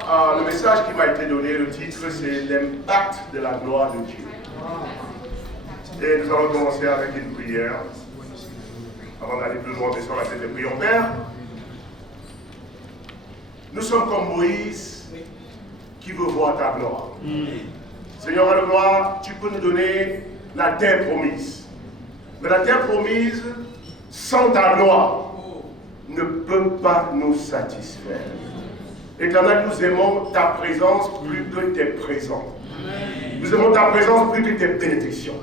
soir, le message qui m'a été donné, le titre, c'est l'impact de la gloire de Dieu. Et nous allons commencer avec une prière. Avant d'aller plus loin, sur la tête de prière. Père, nous sommes comme Moïse qui veut voir ta gloire. Seigneur de gloire, tu peux nous donner la terre promise. Mais la terre promise, sans ta gloire, ne peut pas nous satisfaire. Éternel, nous aimons ta présence plus que tes présents. Nous aimons ta présence plus que tes bénédictions.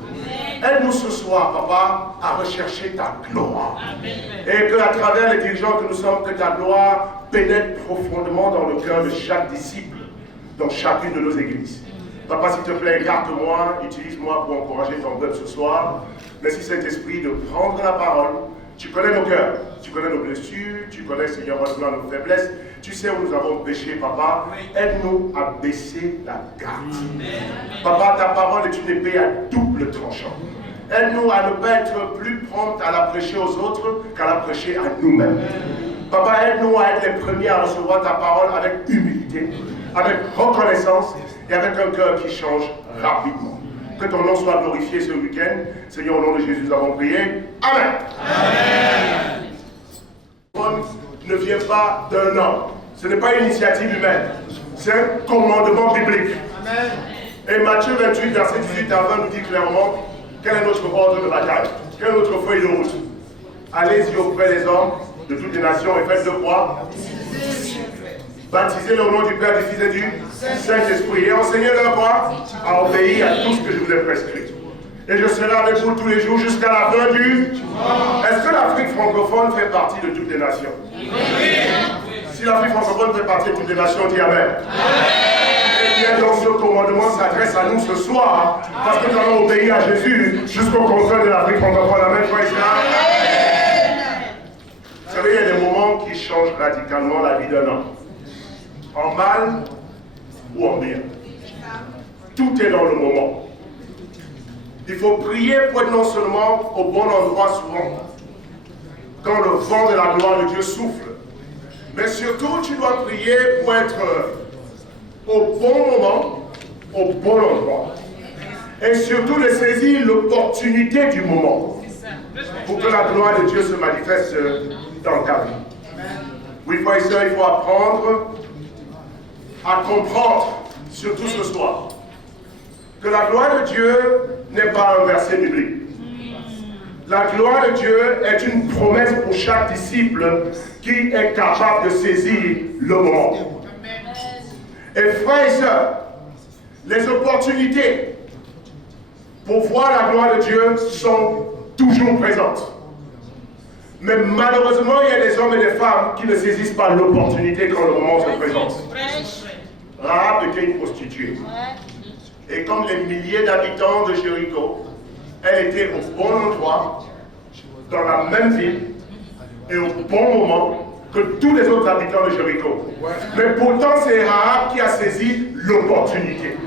Aide-nous ce soir, Papa, à rechercher ta gloire. Et que à travers les dirigeants que nous sommes, que ta gloire pénètre profondément dans le cœur de chaque disciple, dans chacune de nos églises. Papa, s'il te plaît, garde-moi, utilise-moi pour encourager ton peuple ce soir. Merci Saint-Esprit de prendre la parole. Tu connais nos cœurs, tu connais nos blessures, tu connais, Seigneur, nos faiblesses. Tu sais où nous avons péché, Papa. Aide-nous à baisser la garde. Papa, ta parole est une épée à double tranchant. Aide-nous à ne pas être plus prompt à la prêcher aux autres qu'à la prêcher à nous-mêmes. Papa, aide-nous à être les premiers à recevoir ta parole avec humilité, avec reconnaissance et avec un cœur qui change rapidement. Que ton nom soit glorifié ce week-end. Seigneur, au nom de Jésus, nous avons prié. Amen. Amen. Ne vient pas d'un homme. Ce n'est pas une initiative humaine. C'est un commandement biblique. Amen. Et Matthieu 28, verset 18 à 20 nous dit clairement quel est notre ordre de bataille, quelle est notre feuille de route. Allez-y auprès des hommes de toutes les nations et faites de quoi? Baptisez au nom du Père, du Fils et du Saint-Esprit. Et enseignez-leur quoi? À obéir à tout ce que je vous ai prescrit. Et je serai avec vous tous les jours jusqu'à la fin du... Est-ce que l'Afrique francophone fait partie de toutes les nations? Oui. Si l'Afrique francophone fait partie de toutes les nations, dis Amen. Et bien donc ce commandement s'adresse à nous ce soir, parce que nous allons obéir à Jésus jusqu'au contraire de l'Afrique francophone. Amen. Vous savez, il y a des moments qui changent radicalement la vie d'un homme. En mal ou en bien. Tout est dans le moment. Il faut prier pour être non seulement au bon endroit souvent, quand le vent de la gloire de Dieu souffle, mais surtout tu dois prier pour être au bon moment, au bon endroit. Et surtout de saisir l'opportunité du moment pour que la gloire de Dieu se manifeste dans ta vie. Oui, frères et sœurs, il faut apprendre à comprendre, surtout ce soir, que la gloire de Dieu n'est pas un verset biblique. La gloire de Dieu est une promesse pour chaque disciple qui est capable de saisir le moment. Et frères et sœurs, les opportunités pour voir la gloire de Dieu sont toujours présentes. Mais malheureusement, il y a des hommes et des femmes qui ne saisissent pas l'opportunité quand le moment se présente. Rahab était une prostituée. Et comme les milliers d'habitants de Jéricho, elle était au bon endroit, dans la même ville, et au bon moment que tous les autres habitants de Jéricho. Mais pourtant, c'est Rahab qui a saisi l'opportunité.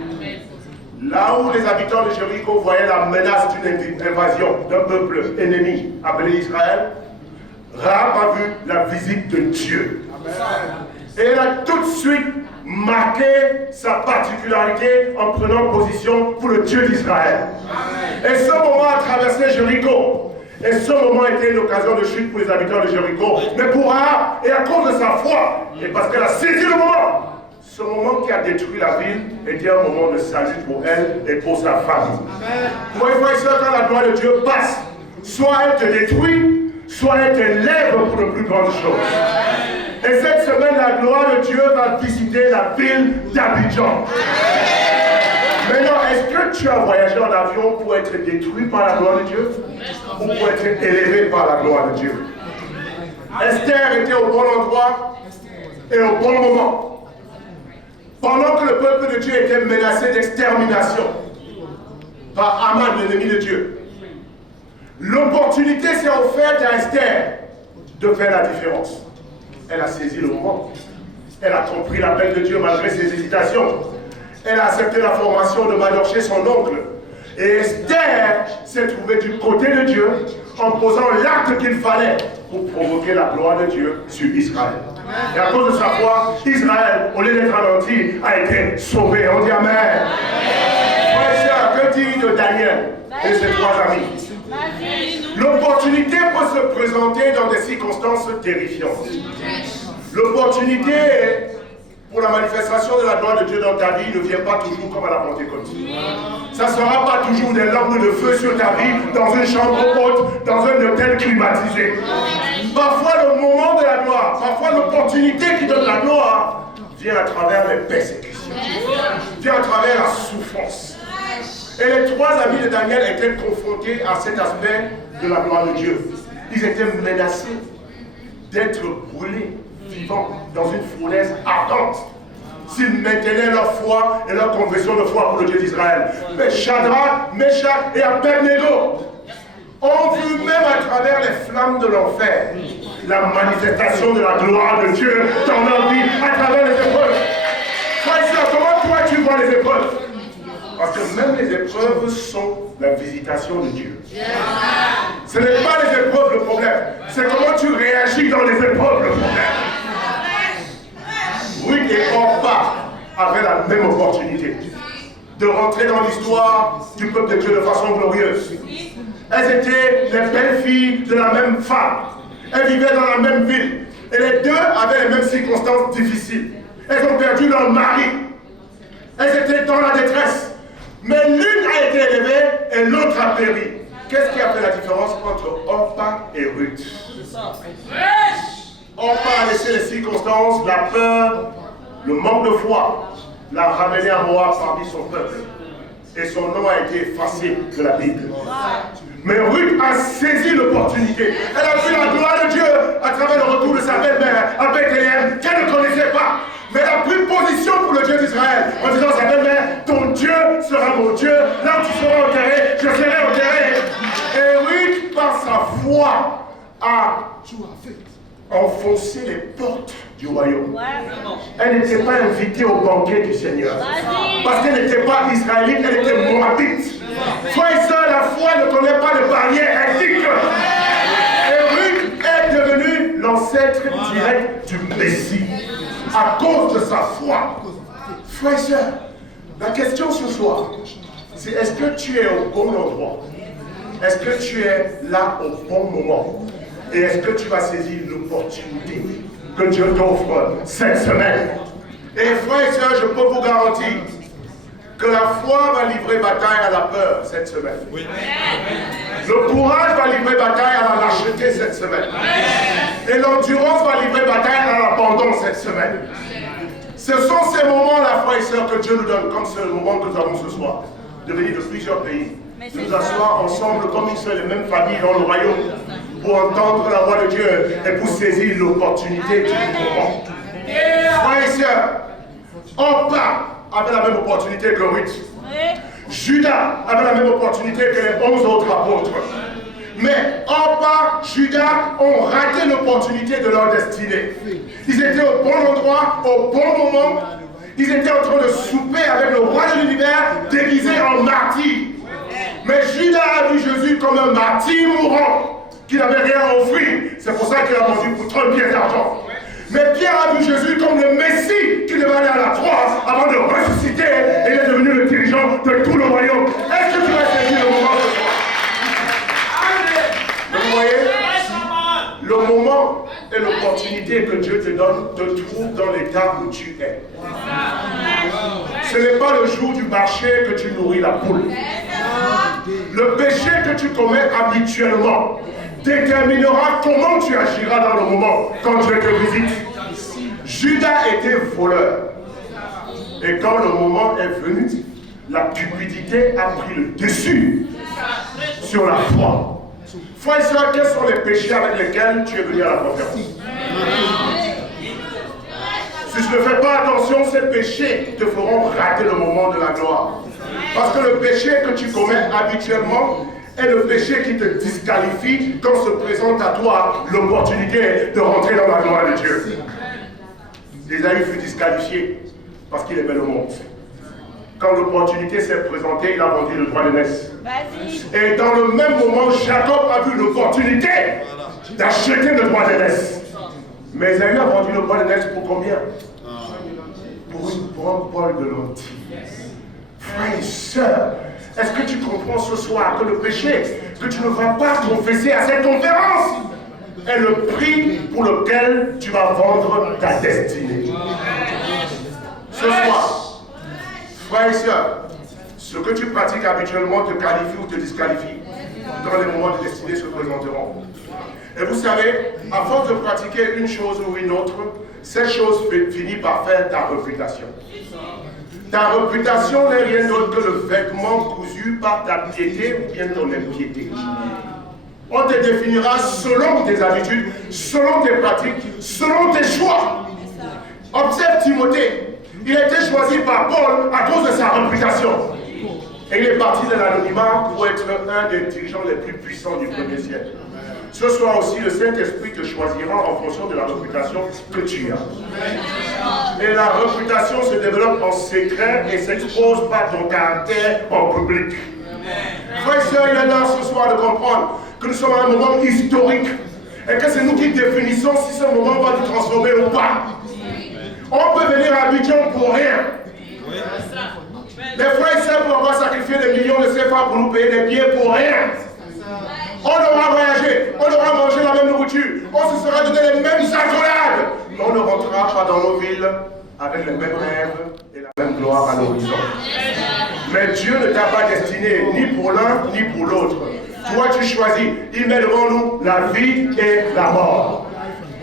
Là où les habitants de Jéricho voyaient la menace d'une invasion d'un peuple ennemi appelé Israël, Rahab a vu la visite de Dieu. Et elle a tout de suite marqué sa particularité en prenant position pour le Dieu d'Israël. Et ce moment a traversé Jéricho. Et ce moment était une occasion de chute pour les habitants de Jéricho. Mais pour Rahab, et à cause de sa foi, et parce qu'elle a saisi le moment, ce moment qui a détruit la ville était un moment de salut pour elle et pour sa famille. Vous voyez, frères et sœurs, quand la gloire de Dieu passe, soit elle te détruit, soit elle te lève pour de plus grandes choses. Et cette semaine, la gloire de Dieu va visiter la ville d'Abidjan. Maintenant, est-ce que tu as voyagé en avion pour être détruit par la gloire de Dieu ou pour être élevé par la gloire de Dieu? Esther était au bon endroit et au bon moment. Pendant que le peuple de Dieu était menacé d'extermination par Haman, l'ennemi de Dieu, l'opportunité s'est offerte à Esther de faire la différence. Elle a saisi le moment. Elle a compris l'appel de Dieu malgré ses hésitations. Elle a accepté la formation de Mardochée, son oncle. Et Esther s'est trouvée du côté de Dieu en posant l'acte qu'il fallait pour provoquer la gloire de Dieu sur Israël. Et à cause de sa foi, Israël, au lieu d'être anéanti, a été sauvé. On dit Amen. Frères et sœurs, que dit de Daniel et ses trois amis? L'opportunité peut se présenter dans des circonstances terrifiantes. L'opportunité pour la manifestation de la gloire de Dieu dans ta vie ne vient pas toujours comme à la Pentecôte. Ça ne sera pas toujours des lampes de feu sur ta vie, dans une chambre haute, dans un hôtel climatisé. Parfois le moment de la gloire, parfois l'opportunité qui donne la gloire, vient à travers les persécutions, vient à travers la souffrance. Et les trois amis de Daniel étaient confrontés à cet aspect de la gloire de Dieu. Ils étaient menacés d'être brûlés vivants dans une fournaise ardente s'ils maintenaient leur foi et leur confession de foi pour le Dieu d'Israël. Mais Shadrach, Meshach et Abednego ont vu même à travers les flammes de l'enfer la manifestation de la gloire de Dieu dans leur vie à travers les épreuves. Frère et sœur, comment toi tu vois les épreuves? Parce que même les épreuves sont la visitation de Dieu. Ce n'est pas les épreuves le problème, c'est comment tu réagis dans les épreuves le problème. Ruth et Orpa avaient la même opportunité de rentrer dans l'histoire du peuple de Dieu de façon glorieuse. Elles étaient les belles filles de la même femme. Elles vivaient dans la même ville. Et les deux avaient les mêmes circonstances difficiles. Elles ont perdu leur mari. Elles étaient dans la détresse. Mais l'une a été élevée et l'autre a péri. Qu'est-ce qui a fait la différence entre Orpa et Ruth? Orpa a laissé les circonstances, la peur, le manque de foi, l'a ramené à Moab parmi son peuple. Et son nom a été effacé de la Bible. Mais Ruth a saisi l'opportunité. Elle a vu la gloire de Dieu à travers le retour de sa belle-mère à Bethléem, qu'elle ne connaissait pas. Mais elle a pris position pour le Dieu d'Israël en disant à sa belle-mère, ton Dieu sera mon Dieu, là où tu seras enterré, je serai enterré. Et Ruth, par sa foi, a enfoncé les portes du royaume. Elle n'était pas invitée au banquet du Seigneur. Parce qu'elle n'était pas israélite, elle était moabite. Frère et sœur, la foi ne connaît pas de barrières éthiques. Et Ruth est devenue l'ancêtre direct du Messie à cause de sa foi. Frère et sœur, la question ce soir, c'est est-ce que tu es au bon endroit? Est-ce que tu es là au bon moment? Et est-ce que tu vas saisir l'opportunité que Dieu t'offre cette semaine? Et frères et sœurs, je peux vous garantir que la foi va livrer bataille à la peur cette semaine. Oui. Le courage va livrer bataille à la lâcheté cette semaine. Et l'endurance va livrer bataille à l'abandon cette semaine. Ce sont ces moments-là, frères et sœurs, que Dieu nous donne, comme ce moment que nous avons ce soir, de venir de plusieurs pays, de nous asseoir ensemble comme une seule et même famille dans le royaume, pour entendre la voix de Dieu et pour saisir l'opportunité du moment. Frères et sœurs, Orpa avait la même opportunité que Ruth. Judas avait la même opportunité que les 11 autres apôtres. Mais Orpa, Judas ont raté l'opportunité de leur destinée. Ils étaient au bon endroit, au bon moment. Ils étaient en train de souper avec le roi de l'univers déguisé en martyr. Mais Judas a vu Jésus comme un martyr mourant qui n'avait rien à offrir. C'est pour ça qu'il a vendu pour 30 pièces d'argent. Mais Pierre a vu Jésus comme le Messie qui devait aller à la croix avant de ressusciter et il est devenu le dirigeant de tout le royaume. Est-ce que tu vas saisir le moment ce soir? Vous voyez? Le moment et l'opportunité que Dieu te donne te trouve dans l'état où tu es. Ce n'est pas le jour du marché que tu nourris la poule. Le péché que tu commets habituellement déterminera comment tu agiras dans le moment quand Dieu te visite. Judas était voleur. Et quand le moment est venu, la cupidité a pris le dessus sur la foi. Frères et sœurs, quels sont les péchés avec lesquels tu es venu à la conférence? Si tu ne fais pas attention, ces péchés te feront rater le moment de la gloire. Parce que le péché que tu commets habituellement est le péché qui te disqualifie quand se présente à toi l'opportunité de rentrer dans la gloire de Dieu. Ésaïe fut disqualifié parce qu'il aimait le monde. Quand l'opportunité s'est présentée, il a vendu le droit d'aînesse. Et dans le même moment, Jacob a vu l'opportunité d'acheter le droit d'aînesse. Mais Esaü a vendu le bois de neige pour combien? Pour un bol de lentilles. Frères et sœurs, est-ce que tu comprends ce soir que le péché que tu ne vas pas confesser à cette conférence est le prix pour lequel tu vas vendre ta destinée? Ce soir, frères et sœurs, ce que tu pratiques habituellement te qualifie ou te disqualifie quand les moments de destinée se présenteront. Et vous savez, à force de pratiquer une chose ou une autre, cette chose finit par faire ta réputation. Ta réputation n'est rien d'autre que le vêtement cousu par ta piété ou bien ton impiété. On te définira selon tes habitudes, selon tes pratiques, selon tes choix. Observe Timothée. Il a été choisi par Paul à cause de sa réputation. Et il est parti de l'anonymat pour être un des dirigeants les plus puissants du premier siècle. Ce soir aussi, le Saint-Esprit te choisira en fonction de la réputation que tu as. Et la réputation se développe en secret et s'expose par ton caractère en public. Frères et sœurs, il est l'heure ce soir de comprendre que nous sommes à un moment historique et que c'est nous qui définissons si ce moment va nous transformer ou pas. On peut venir à Abidjan pour rien. Les frères et sœurs pour avoir sacrifié des millions de CFA pour nous payer des billets pour rien. On aura voyagé, on aura mangé la même nourriture, on se sera donné les mêmes accolades, mais on ne rentrera pas dans nos villes avec les mêmes rêves et la même gloire à l'horizon. Mais Dieu ne t'a pas destiné ni pour l'un ni pour l'autre. Toi tu choisis, il met devant nous la vie et la mort.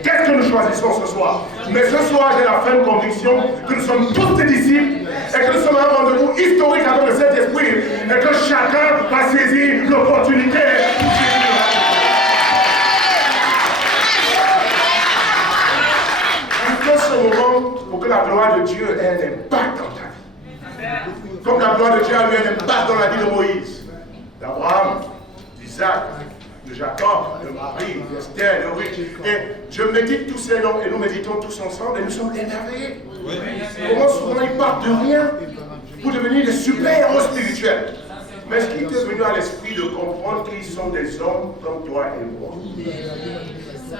Qu'est-ce que nous choisissons ce soir? Mais ce soir, j'ai la ferme conviction que nous sommes tous des disciples et que nous sommes à un rendez-vous historique avec le Saint-Esprit et que chacun va saisir l'opportunité. Que ce moment pour que la gloire de Dieu ait un impact dans ta vie. Comme la gloire de Dieu a eu un impact dans la vie de Moïse, d'Abraham, d'Isaac, de Jacob, de Marie, d'Esther, de Ruth. Et je médite tous ces noms et nous méditons tous ensemble et nous sommes émerveillés. Comment souvent ils partent de rien pour devenir des super-héros spirituels. Mais est-ce qu'il t'est venu à l'esprit de comprendre qu'ils sont des hommes comme toi et moi?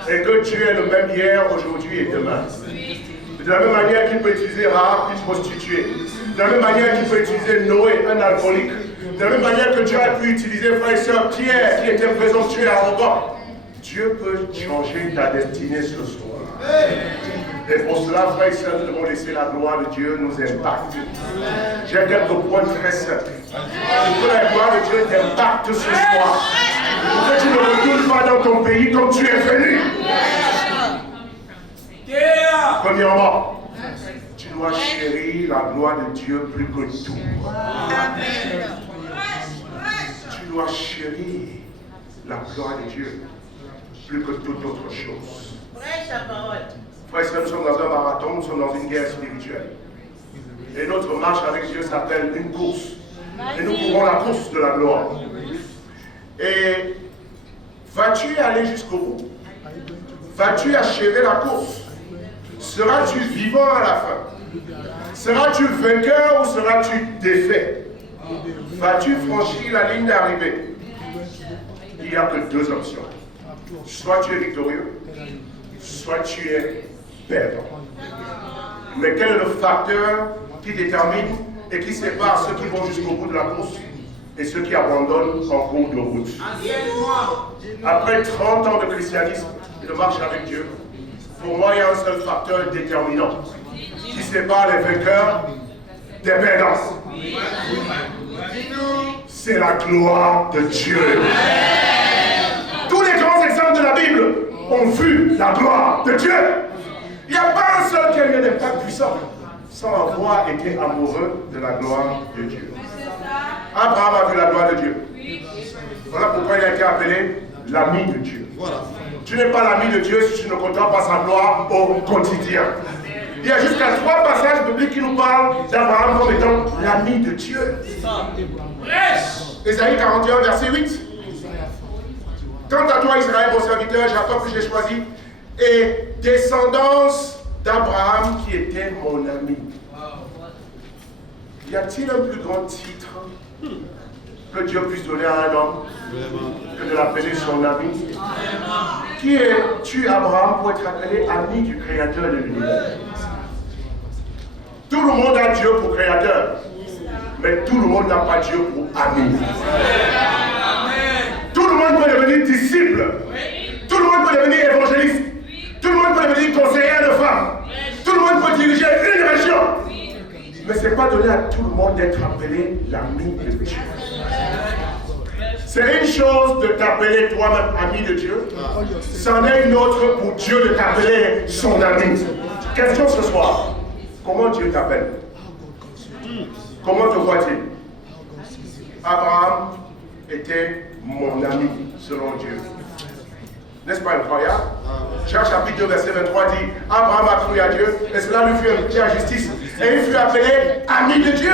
Et que Dieu est le même hier, aujourd'hui et demain. De la même manière qu'il peut utiliser Rahab, une prostituée. De la même manière qu'il peut utiliser Noé, un alcoolique. De la même manière que Dieu a pu utiliser frère et sœur Pierre, qui était présomptueux et arrogant. Dieu peut changer ta destinée ce soir. Et pour cela, frère et sœur, nous devons laisser la gloire de Dieu nous impacter. J'ai quelques points très simples. Pour que la gloire de Dieu t'impacte ce soir. Pour que tu ne retournes pas dans ton pays comme tu es venu. Premièrement, tu dois chérir la gloire de Dieu plus que tout. Tu dois chérir la gloire de Dieu plus que toute autre chose. Frère, nous sommes dans un marathon, nous sommes dans une guerre spirituelle. Et notre marche avec Dieu s'appelle une course. Et nous courons la course de la gloire. Et vas-tu aller jusqu'au bout? Vas-tu achever la course? Seras-tu vivant à la fin? Seras-tu vainqueur ou seras-tu défait? Vas-tu franchir la ligne d'arrivée? Il n'y a que deux options. Soit tu es victorieux, soit tu es perdant. Mais quel est le facteur qui détermine et qui sépare ceux qui vont jusqu'au bout de la course et ceux qui abandonnent en cours de route? Après 30 ans de christianisme et de marche avec Dieu, pour moi, il y a un seul facteur déterminant qui sépare les vainqueurs des perdants. C'est la gloire de Dieu. Tous les grands exemples de la Bible ont vu la gloire de Dieu. Il n'y a pas un seul qui a eu un impact puissant sans avoir été amoureux de la gloire de Dieu. Abraham a vu la gloire de Dieu. Voilà pourquoi il a été appelé l'ami de Dieu. Tu n'es pas l'ami de Dieu si tu ne contemples pas sa gloire au quotidien. Il y a jusqu'à 3 passages bibliques qui nous parlent d'Abraham comme étant l'ami de Dieu. Ésaïe 41, verset 8. Quant à toi, Israël, mon serviteur, Jacob que j'ai choisi, et descendance d'Abraham qui était mon ami. Y a-t-il un plus grand titre que Dieu puisse donner à un homme que de l'appeler son ami? Qui es-tu, Abraham, pour être appelé ami du Créateur de l'univers? Tout le monde a Dieu pour Créateur, mais tout le monde n'a pas Dieu pour ami. Tout le monde peut devenir disciple. Tout le monde peut devenir évangéliste. Tout le monde peut devenir conseiller de femmes. Tout le monde peut diriger une région. Mais ce n'est pas donné à tout le monde d'être appelé l'ami de Dieu. C'est une chose de t'appeler toi-même ami de Dieu. C'en est une autre pour Dieu de t'appeler son ami. Question ce soir. Comment Dieu t'appelle? Comment te voit-il? Abraham était mon ami selon Dieu. N'est-ce pas incroyable? Jacques chapitre 2 verset 23 dit, Abraham a cru à Dieu et cela lui fut imputé à justice. Et il fut appelé ami de Dieu.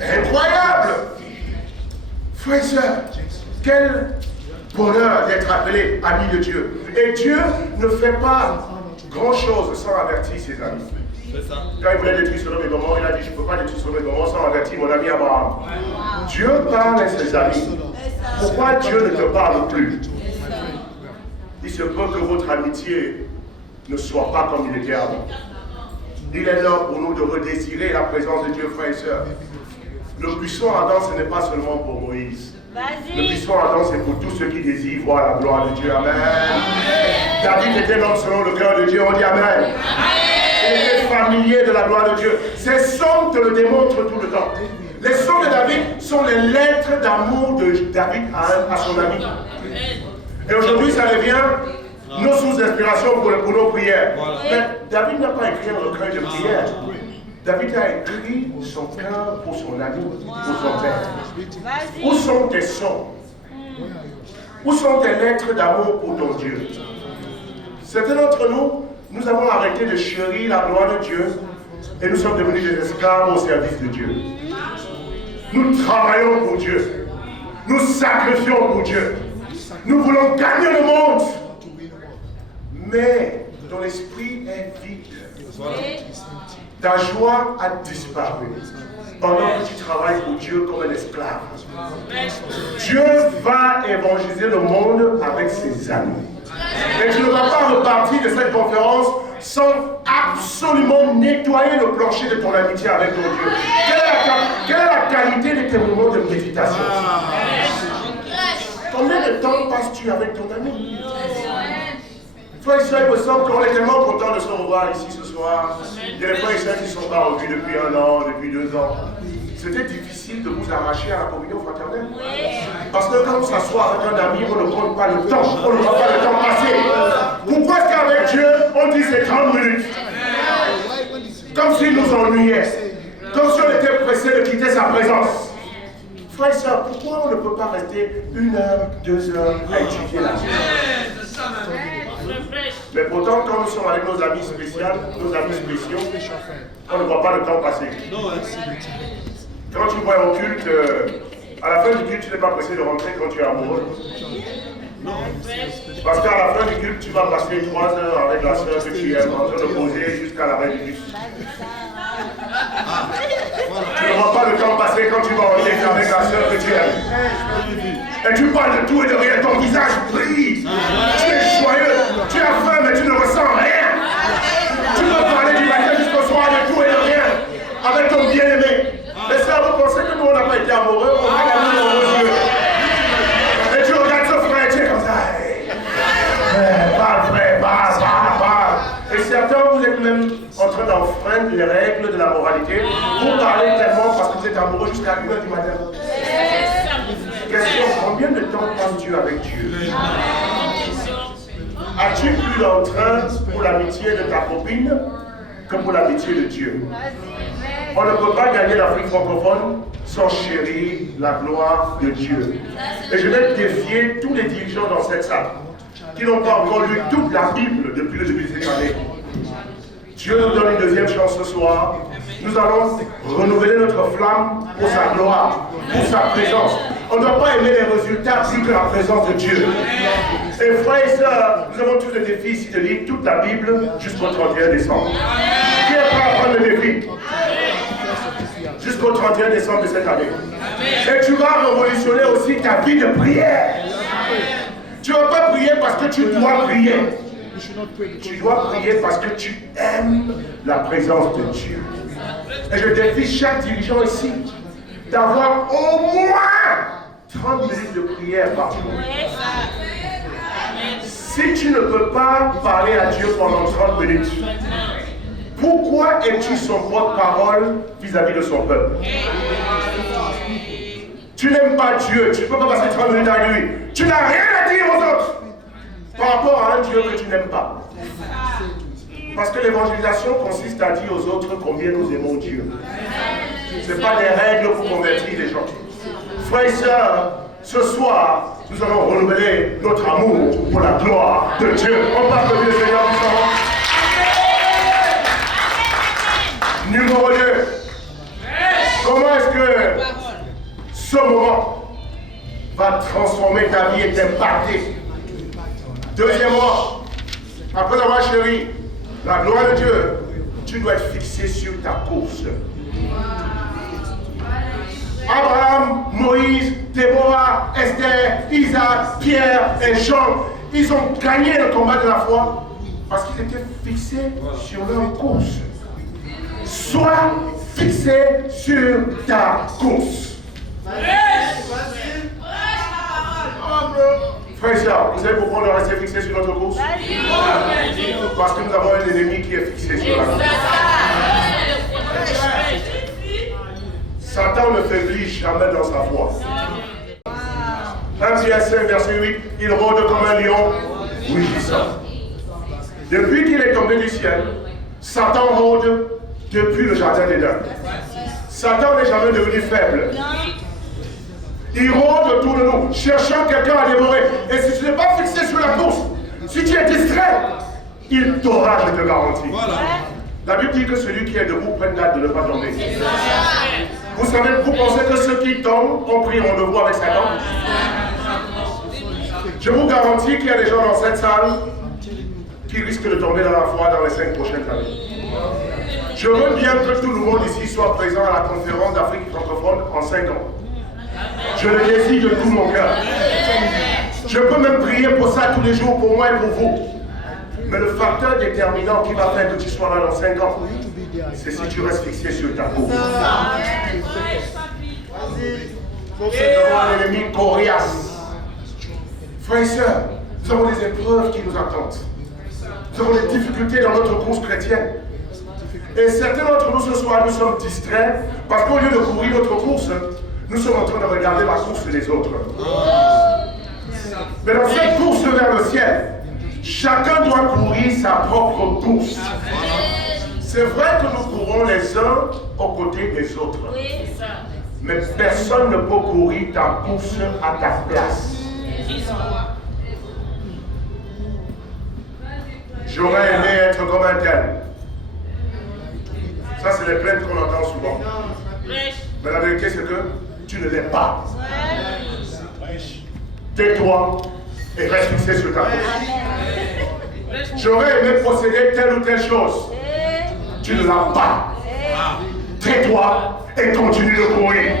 Incroyable! Frères et sœurs, quel bonheur d'être appelé ami de Dieu. Et Dieu ne fait pas grand-chose sans avertir ses amis. Quand il voulait détruire Sodome et Gomorrhe, il a dit, je ne peux pas détruire Sodome et Gomorrhe sans avertir mon ami Abraham. Dieu parle à ses amis. Pourquoi Dieu ne te parle plus? Il se peut que votre amitié ne soit pas comme il était avant. Il est l'heure pour nous de redésirer la présence de Dieu, frères et sœurs. Le buisson ardent, ce n'est pas seulement pour Moïse. Le buisson ardent, c'est pour tous ceux qui désirent voir la gloire de Dieu. Amen. David était l'homme selon le cœur de Dieu. On dit Amen. Il était familier de la gloire de Dieu. Ces psaumes te le démontrent tout le temps. Les psaumes de David sont les lettres d'amour de David à son ami. Et aujourd'hui, ça devient nos sources d'inspiration pour nos prières. Mais David n'a pas écrit un recueil de prières. David a écrit son cœur pour son ami, pour son père. Où sont tes sons? Où sont tes lettres d'amour pour ton Dieu? Certains d'entre nous, nous avons arrêté de chérir la gloire de Dieu et nous sommes devenus des esclaves au service de Dieu. Nous travaillons pour Dieu. Nous sacrifions pour Dieu. Nous voulons gagner le monde. Mais ton esprit est vide. Ta joie a disparu pendant que tu travailles pour Dieu comme un esclave. Dieu va évangéliser le monde avec ses amis. Et tu ne vas pas repartir de cette conférence sans absolument nettoyer le plancher de ton amitié avec ton Dieu. Quelle est la qualité de tes moments de méditation? Combien de temps passes-tu avec ton ami? Frères et sœurs, il me semble qu'on est tellement content de se revoir ici ce soir. Il y a des frères et sœurs qui ne sont pas revus depuis 1 an, depuis 2 ans. C'était difficile de vous arracher à la communion fraternelle. Parce que quand on s'assoit avec un ami, on ne compte pas le temps. On ne voit pas le temps passer. Pourquoi est-ce qu'avec Dieu, on dit c'est 30 minutes? Comme s'il nous ennuyait. Comme si on était pressé de quitter sa présence. Frères et sœurs, pourquoi on ne peut pas rester 1 heure, 2 heures à étudier la Bible? Mais pourtant, quand nous sommes avec nos amis spéciaux, on ne voit pas le temps passer. Quand tu vois au culte, à la fin du culte, tu n'es pas pressé de rentrer quand tu es amoureux. Parce qu'à la fin du culte, tu vas passer 3 heures avec la soeur que tu aimes, en train de poser jusqu'à l'arrêt du bus. Tu ne vois pas le temps passer quand tu vas en ligne avec la soeur que tu aimes. Et tu parles de tout et de rien, ton visage brille. Tu es joyeux, tu as faim mais tu ne ressens rien. Tu peux parler du matin jusqu'au soir de tout et de rien avec ton bien-aimé. Mais ça, vous pensez que nous on n'a pas été amoureux, on a gagné nos yeux. Et tu regardes ce frère et tu es comme ça. Parle frère, parle. Et certains, vous êtes même en train d'enfreindre les règles de la moralité. Vous parlez tellement parce que vous êtes amoureux jusqu'à 1 heure du matin. Question, combien de temps passes-tu avec Dieu? As-tu plus l'entrain pour l'amitié de ta copine que pour l'amitié de Dieu? On ne peut pas gagner l'Afrique francophone sans chérir la gloire de Dieu. Et je vais défier tous les dirigeants dans cette salle qui n'ont pas encore lu toute la Bible depuis le début de cette année. Dieu nous donne une 2e chance ce soir. Nous allons renouveler notre flamme pour sa gloire, pour sa présence. On ne doit pas aimer les résultats plus que la présence de Dieu. Et frères et sœurs, nous avons tous le défi ici de lire toute la Bible jusqu'au 31 décembre. Qui est prêt à prendre le défi? Jusqu'au jusqu'au 31 décembre de cette année. Et tu vas révolutionner aussi ta vie de prière. Tu ne vas pas prier parce que tu dois prier. Tu dois prier parce que tu aimes la présence de Dieu. Et je défie chaque dirigeant ici d'avoir au moins 30 minutes de prière par jour. Si tu ne peux pas parler à Dieu pendant 30 minutes, pourquoi es-tu son porte-parole vis-à-vis de son peuple? Tu n'aimes pas Dieu, tu ne peux pas passer 30 minutes avec lui. Tu n'as rien à dire aux autres par rapport à un Dieu que tu n'aimes pas. Parce que l'évangélisation consiste à dire aux autres combien nous aimons Dieu. Ce n'est pas des règles pour convertir les gens. Frères et sœurs, ce soir, nous allons renouveler notre amour pour la gloire de Dieu. On va applaudir le Seigneur puissamment. Numéro 2. Comment est-ce que ce moment va transformer ta vie et t'impacter? Deuxièmement, après avoir chéri la gloire de Dieu, tu dois être fixé sur ta course. Abraham, Moïse, Déborah, Esther, Isaac, Pierre et Jean, ils ont gagné le combat de la foi parce qu'ils étaient fixés sur leur course. Sois fixé sur ta course. Frères et sœurs, vous savez pourquoi on doit rester fixé sur notre course? Parce que nous avons un ennemi qui est fixé sur la course. Satan ne faiblit jamais dans sa foi. 1 Pierre 5, verset 8, il rôde comme un lion rugissant. Depuis qu'il est tombé du ciel, Satan rôde depuis le jardin d'Éden. Satan n'est jamais devenu faible. Il rôde autour de nous, cherchant quelqu'un à dévorer. Et si tu n'es pas fixé sur la course, si tu es distrait, il t'aura, je te garantis. Voilà. La Bible dit que celui qui est debout prenne garde de ne pas tomber. Vous savez, vous pensez que ceux qui tombent ont pris rendez-vous avec Satan? Je vous garantis qu'il y a des gens dans cette salle qui risquent de tomber dans la foi dans les 5 prochaines années. Je veux bien que tout le monde ici soit présent à la conférence d'Afrique francophone en 5 ans. Je le désire de tout mon cœur. Je peux même prier pour ça tous les jours, pour moi et pour vous. Mais le facteur déterminant qui va faire que tu sois là dans 5 ans, c'est si tu restes fixé sur ta course. C'est un ennemi coriace. Frères et sœurs, nous avons des épreuves qui nous attendent. Nous avons des difficultés dans notre course chrétienne. Et certains d'entre nous ce soir, nous sommes distraits parce qu'au lieu de courir notre course, nous sommes en train de regarder la course des autres. Mais dans cette course vers le ciel, chacun doit courir sa propre course. C'est vrai que nous courons les uns aux côtés des autres. Mais personne ne peut courir ta course à ta place. J'aurais aimé être comme un tel. Ça, c'est les plaintes qu'on entend souvent. Mais la vérité, c'est que tu ne l'es pas. Tais-toi et reste fixé sur ta course. J'aurais aimé posséder telle ou telle chose. Tu ne l'as pas. Tais-toi et continue de courir.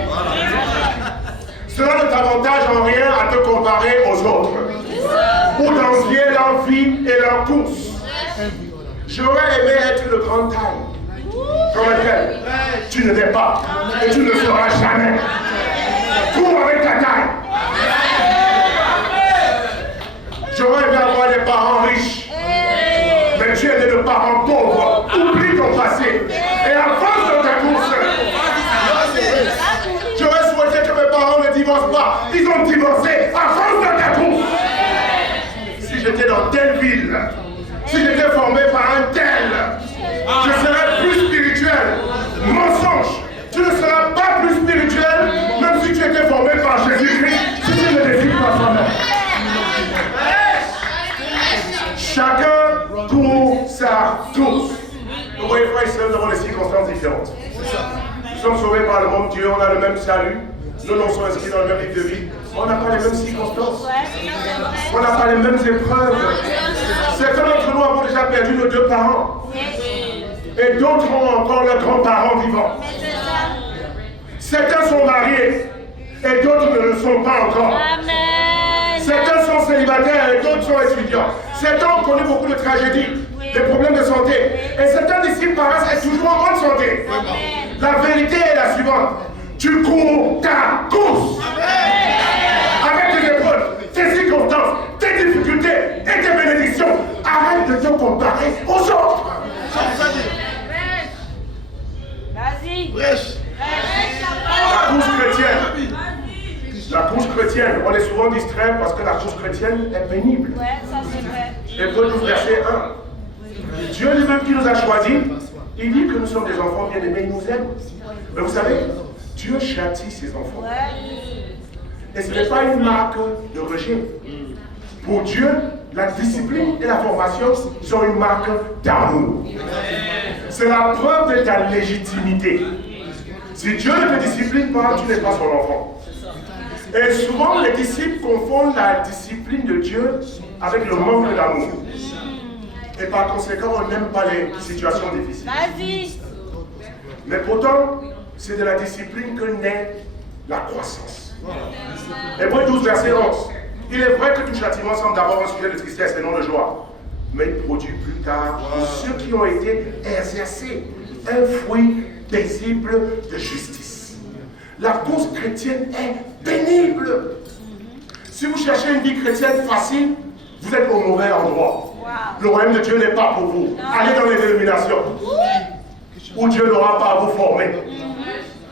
Cela ne t'avantage en rien à te comparer aux autres ou d'envier leur vie et leur course. J'aurais aimé être de grande taille. Comme lequel tu ne l'es pas et tu ne le seras jamais. Cours avec ta taille. J'aurais aimé avoir des parents riches, mais tu es né de parents pauvres. Oublie ton passé et avance dans ta course. J'aurais souhaité que mes parents ne divorcent pas. Ils ont divorcé. Avance dans ta course. Si j'étais dans telle ville, si j'étais formé par un tel, je serais plus spirituel. Mensonge. Tu ne seras pas plus spirituel, même si tu étais formé par Jésus-Christ, si tu ne décides pas toi-même. Chacun court sa course. Vous voyez, frères et sœurs, nous avons des circonstances différentes. Nous sommes sauvés par le même Dieu, on a le même salut. Nos noms sont inscrits dans le même livre de vie. On n'a pas les mêmes circonstances. On n'a pas les mêmes épreuves. Certains d'entre nous avons déjà perdu nos 2 parents. Et d'autres ont encore leurs grands-parents vivants. Certains sont mariés et d'autres ne le sont pas encore. Amen. Certains sont célibataires et d'autres sont étudiants. Certains ont connu beaucoup de tragédies, des problèmes de santé. Et certains disciples paraissent être toujours en bonne santé. Amen. La vérité est la suivante. Tu cours ta course. Avec tes épreuves, tes circonstances, tes difficultés et tes bénédictions. Arrête de te comparer aux autres. Vas-y. La course chrétienne, on est souvent distrait parce que la course chrétienne est pénible. Ouais, ça c'est vrai. Hébreux 12, verset 1. Dieu lui-même qui nous a choisis, il dit que nous sommes des enfants bien-aimés, il nous aime. Mais vous savez, Dieu châtie ses enfants. Ouais. Et ce n'est pas une marque de rejet. Pour Dieu, la discipline et la formation sont une marque d'amour. C'est la preuve de ta légitimité. Si Dieu ne te discipline pas, tu n'es pas son enfant. Et souvent, les disciples confondent la discipline de Dieu avec le manque d'amour. Et par conséquent, on n'aime pas les situations difficiles. Vas-y. Mais pourtant, c'est de la discipline que naît la croissance. Hébreux 12, verset 11. Il est vrai que tout châtiment semble d'abord un sujet de tristesse et non de joie. Mais il produit plus tard, pour ceux qui ont été exercés, un fruit paisible de justice. La course chrétienne est pénible. Si vous cherchez une vie chrétienne facile, vous êtes au mauvais endroit. Le royaume de Dieu n'est pas pour vous. Allez dans les dénominations où Dieu n'aura pas à vous former.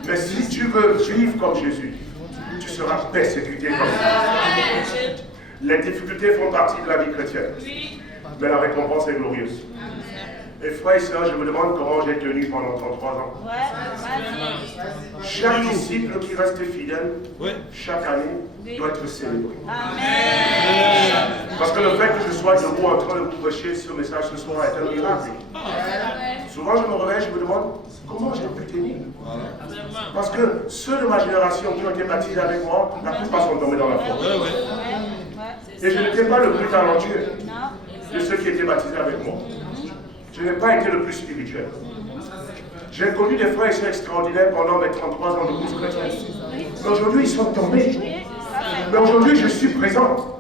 Mais si tu veux vivre comme Jésus, tu seras persécuté comme ça. Les difficultés font partie de la vie chrétienne. Mais la récompense est glorieuse. Et frères et sœurs, je me demande comment j'ai tenu pendant 33 ans. Chaque disciple qui reste fidèle, chaque année, doit être célébré. Parce que le fait que je sois debout en train de vous prêcher ce message ce soir est un miracle. Souvent je me réveille, je me demande comment j'ai pu tenir. Parce que ceux de ma génération qui ont été baptisés avec moi, la plupart sont tombés dans la foi. Et je n'étais pas le plus talentueux de ceux qui étaient baptisés avec moi. Je n'ai pas été le plus spirituel. J'ai connu des frères et sœurs extraordinaires pendant mes 33 ans de course chrétienne. Mais aujourd'hui, ils sont tombés. Mais aujourd'hui, je suis présent.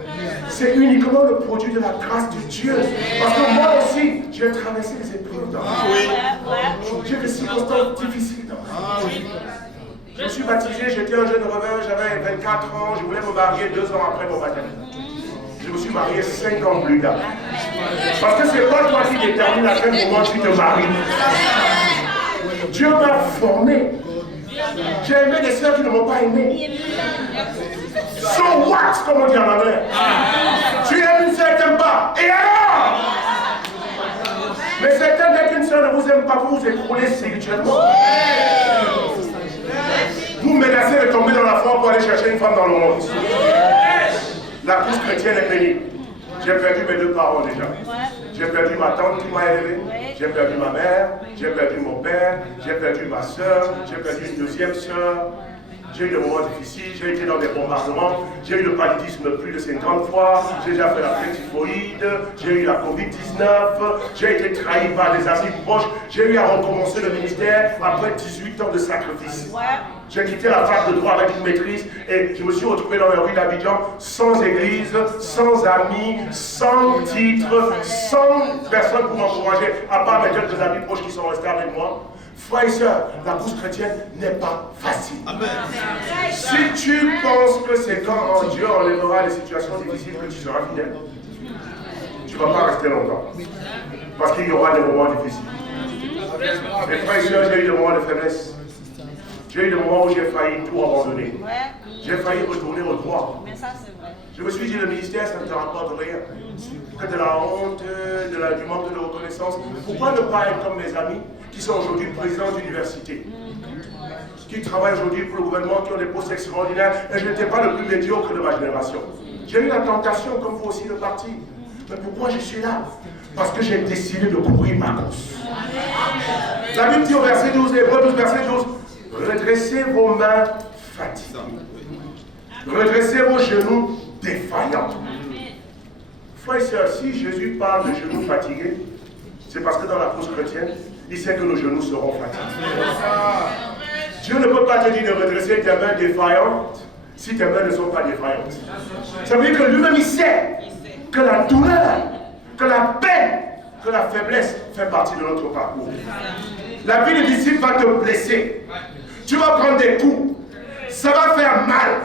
C'est uniquement le produit de la grâce de Dieu. Parce que moi aussi, j'ai traversé des épreuves dans ma vie. J'ai des circonstances difficiles dans ma vie. Je me suis baptisé, j'étais un jeune rebelle, j'avais 24 ans, je voulais me marier 2 ans après mon baptême. Je me suis marié 5 ans plus tard. Parce que c'est pas toi qui détermine à quel moment tu te maries. Dieu m'a formé. J'ai aimé des sœurs qui ne m'ont pas aimé. So what, comme on dit en anglais. Tu aimes une sœur, t'aimes pas. Et alors? Mais certains, dès qu'une sœur ne vous aime pas, vous vous écroulez spirituellement. Vous menacez de tomber dans la foi pour aller chercher une femme dans le monde. La course chrétienne est pénible. J'ai perdu mes 2 parents déjà. J'ai perdu ma tante qui m'a élevé. J'ai perdu ma mère. J'ai perdu mon père. J'ai perdu ma soeur. J'ai perdu une 2e soeur. J'ai eu des moments difficiles. J'ai été dans des bombardements. J'ai eu le paludisme plus de 50 fois. J'ai déjà fait la typhoïde. J'ai eu la Covid-19. J'ai été trahi par des amis proches. J'ai eu à recommencer le ministère après 18 ans de sacrifice. J'ai quitté la fac de droit avec une maîtrise et je me suis retrouvé dans la rue d'Abidjan sans église, sans amis, sans titre, sans personne pour m'encourager, à part mes quelques amis proches qui sont restés avec moi. Frères et sœurs, la course chrétienne n'est pas facile. Amen. Si tu penses que c'est quand Dieu enlèvera les situations difficiles que tu seras fidèle, tu ne vas pas rester longtemps. Parce qu'il y aura des moments difficiles. Mes frères et sœurs, j'ai eu des moments de faiblesse. J'ai eu des moments où j'ai failli tout abandonner. J'ai failli retourner au droit. Mais ça, c'est vrai. Je me suis dit, le ministère, ça ne te rapporte rien. Que de la honte, du manque de reconnaissance. Pourquoi ne pas être comme mes amis qui sont aujourd'hui présidents d'université, qui travaillent aujourd'hui pour le gouvernement, qui ont des postes extraordinaires, et je n'étais pas le plus médiocre de ma génération. J'ai eu la tentation, comme vous aussi, de partir. Mais pourquoi je suis là? Parce que j'ai décidé de courir ma course. La Bible dit au verset 12, Hébreux 12, verset 12, redressez vos mains fatiguées. Redressez vos genoux défaillants. Frères et sœurs, si Jésus parle de genoux fatigués, c'est parce que dans la course chrétienne, il sait que nos genoux seront fatigués. Dieu ne peut pas te dire de redresser tes mains défaillantes si tes mains ne sont pas défaillantes. Ça veut dire que lui-même il sait que la douleur, que la peine, que la faiblesse fait partie de notre parcours. La vie de disciple va te blesser. Tu vas prendre des coups. Ça va faire mal.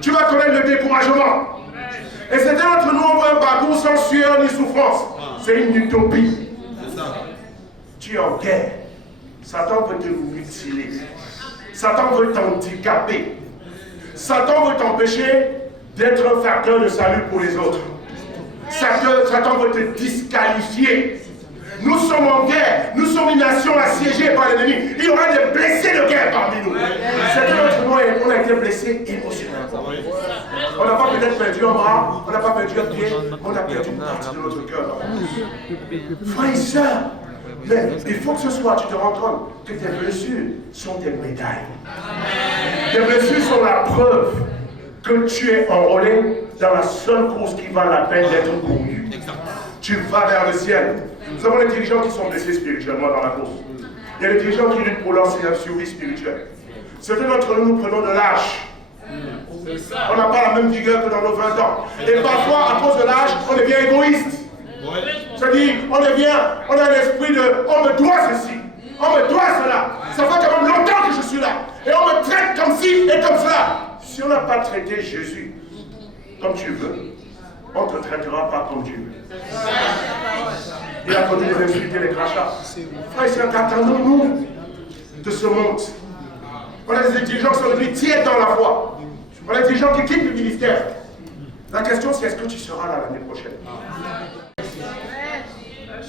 Tu vas connaître le découragement. Et certains d'entre nous, on voit un parcours sans sueur ni souffrance. C'est une utopie. Tu es en guerre. Satan veut te mutiler. Satan veut t'handicaper. Satan veut t'empêcher d'être un facteur de salut pour les autres. Satan veut te disqualifier. Nous sommes en guerre. Nous sommes une nation assiégée par l'ennemi. Il y aura des blessés de guerre parmi nous. Certains d'entre nous, on a été blessés émotionnellement. On n'a pas peut-être perdu un bras, on n'a pas perdu un pied, on a perdu une partie de notre cœur. Frères et sœurs, mais il faut que ce soit, tu te rends compte que tes blessures sont des médailles. Tes blessures sont la preuve que tu es enrôlé dans la seule course qui vaut la peine d'être courue. Tu vas vers le ciel. Nous avons des dirigeants qui sont blessés spirituellement dans la course. Il y a des dirigeants qui luttent pour leur survie spirituelle. Certains d'entre nous, nous prenons de l'âge. On n'a pas la même vigueur que dans nos 20 ans. Et parfois, à cause de l'âge, on devient égoïste. C'est-à-dire, on a l'esprit de on me doit ceci, on me doit cela. Ça fait quand même longtemps que je suis là. Et on me traite comme ci et comme cela. Si on n'a pas traité Jésus comme tu veux, on ne te traitera pas comme Dieu. Il a connu les insultes et les crachats. Frère, c'est qu'attendons-nous de ce monde. On a des dirigeants qui sont devenus tièdes dans la foi. On a des gens qui quittent le ministère. La question c'est est-ce que tu seras là l'année prochaine?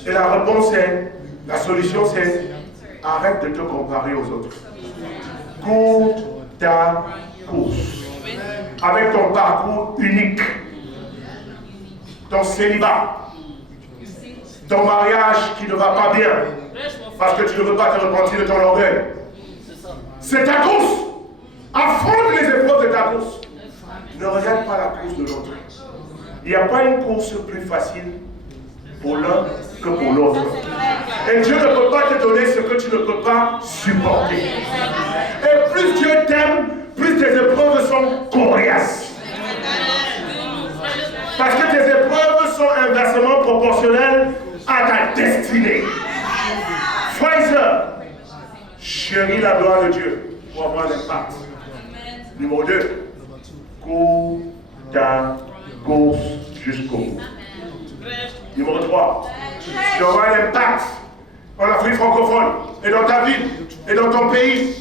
Et la réponse est, la solution c'est, arrête de te comparer aux autres. Cours ta course. Avec ton parcours unique. Ton célibat. Ton mariage qui ne va pas bien. Parce que tu ne veux pas te repentir de ton orgueil. C'est ta course. Affronte les épreuves de ta course. Ne regarde pas la course de l'autre. Il n'y a pas une course plus facile pour l'un que pour l'autre. Et Dieu ne peut pas te donner ce que tu ne peux pas supporter. Et plus Dieu t'aime, plus tes épreuves sont coriaces. Parce que tes épreuves sont inversement proportionnelles à ta destinée. Frères et sœurs, chéris la gloire de Dieu pour avoir l'impact. Numéro 2, cours ta course jusqu'au bout. Numéro 3, tu auras un impact en Afrique francophone et dans ta ville et dans ton pays.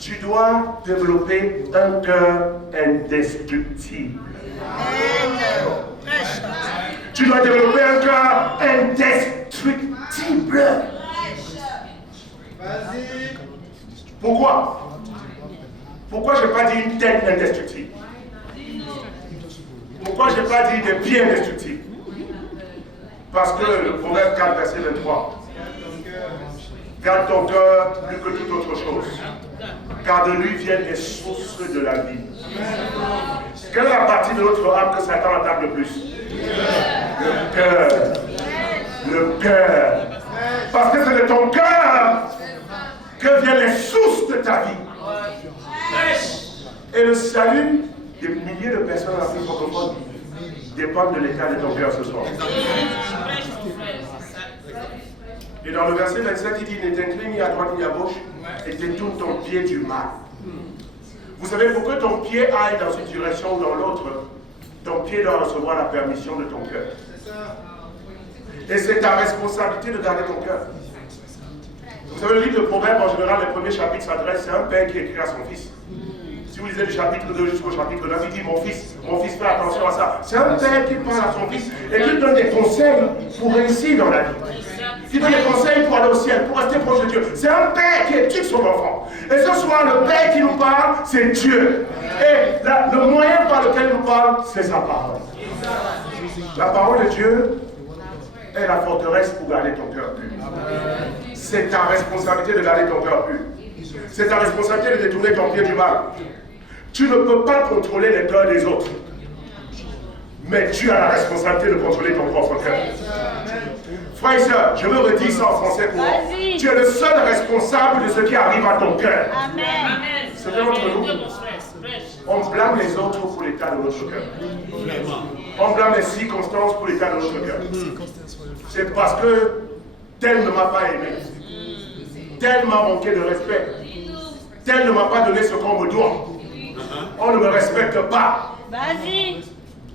Tu dois développer un cœur indestructible. Tu dois développer un cœur indestructible. Pourquoi? Pourquoi je n'ai pas dit une tête indestructible? Pourquoi je n'ai pas dit des pieds indestructibles? Parce que le Proverbe 4, verset 23. Garde ton cœur plus que toute autre chose, car de lui viennent les sources de la vie. Quelle est la partie de notre âme que Satan attaque le plus? Le cœur. Le cœur. Parce que c'est de ton cœur que viennent les sources de ta vie. Et le salut des milliers de personnes en Afrique francophone dépend de l'état de ton cœur ce soir. Et dans le verset 27, il dit, ne t'incline ni à droite ni à gauche, et détourne ton pied du mal. Vous savez, pour que ton pied aille dans une direction ou dans l'autre, ton pied doit recevoir la permission de ton cœur. Et c'est ta responsabilité de garder ton cœur. Vous savez, le livre de Proverbes, en général, les premiers chapitres s'adressent, c'est un père qui écrit à son fils. Si vous lisez du chapitre 2 jusqu'au chapitre 9, il dit, mon fils, fais attention à ça. C'est un père qui parle à son fils et qui lui donne des conseils pour réussir dans la vie. Qui donne des conseils pour aller au ciel, pour rester proche de Dieu. C'est un père qui éduque son enfant. Et ce soir, le père qui nous parle, c'est Dieu. Et le moyen par lequel il nous parle, c'est sa parole. La parole de Dieu est la forteresse pour garder ton cœur pur. C'est ta responsabilité de garder ton cœur pur. C'est ta responsabilité de détourner ton pied du mal. Tu ne peux pas contrôler les cœurs des autres. Mais tu as la responsabilité de contrôler ton propre cœur. Frères et sœurs, je me redis ça en français pour moi. Tu es le seul responsable de ce qui arrive à ton cœur. Amen. C'est d'entre nous. On blâme les autres pour l'état de notre cœur. On blâme les circonstances pour l'état de notre cœur. C'est parce que tel ne m'a pas aimé. Tel m'a manqué de respect. Tel ne m'a pas donné ce qu'on me doit. On ne me respecte pas. Vas-y.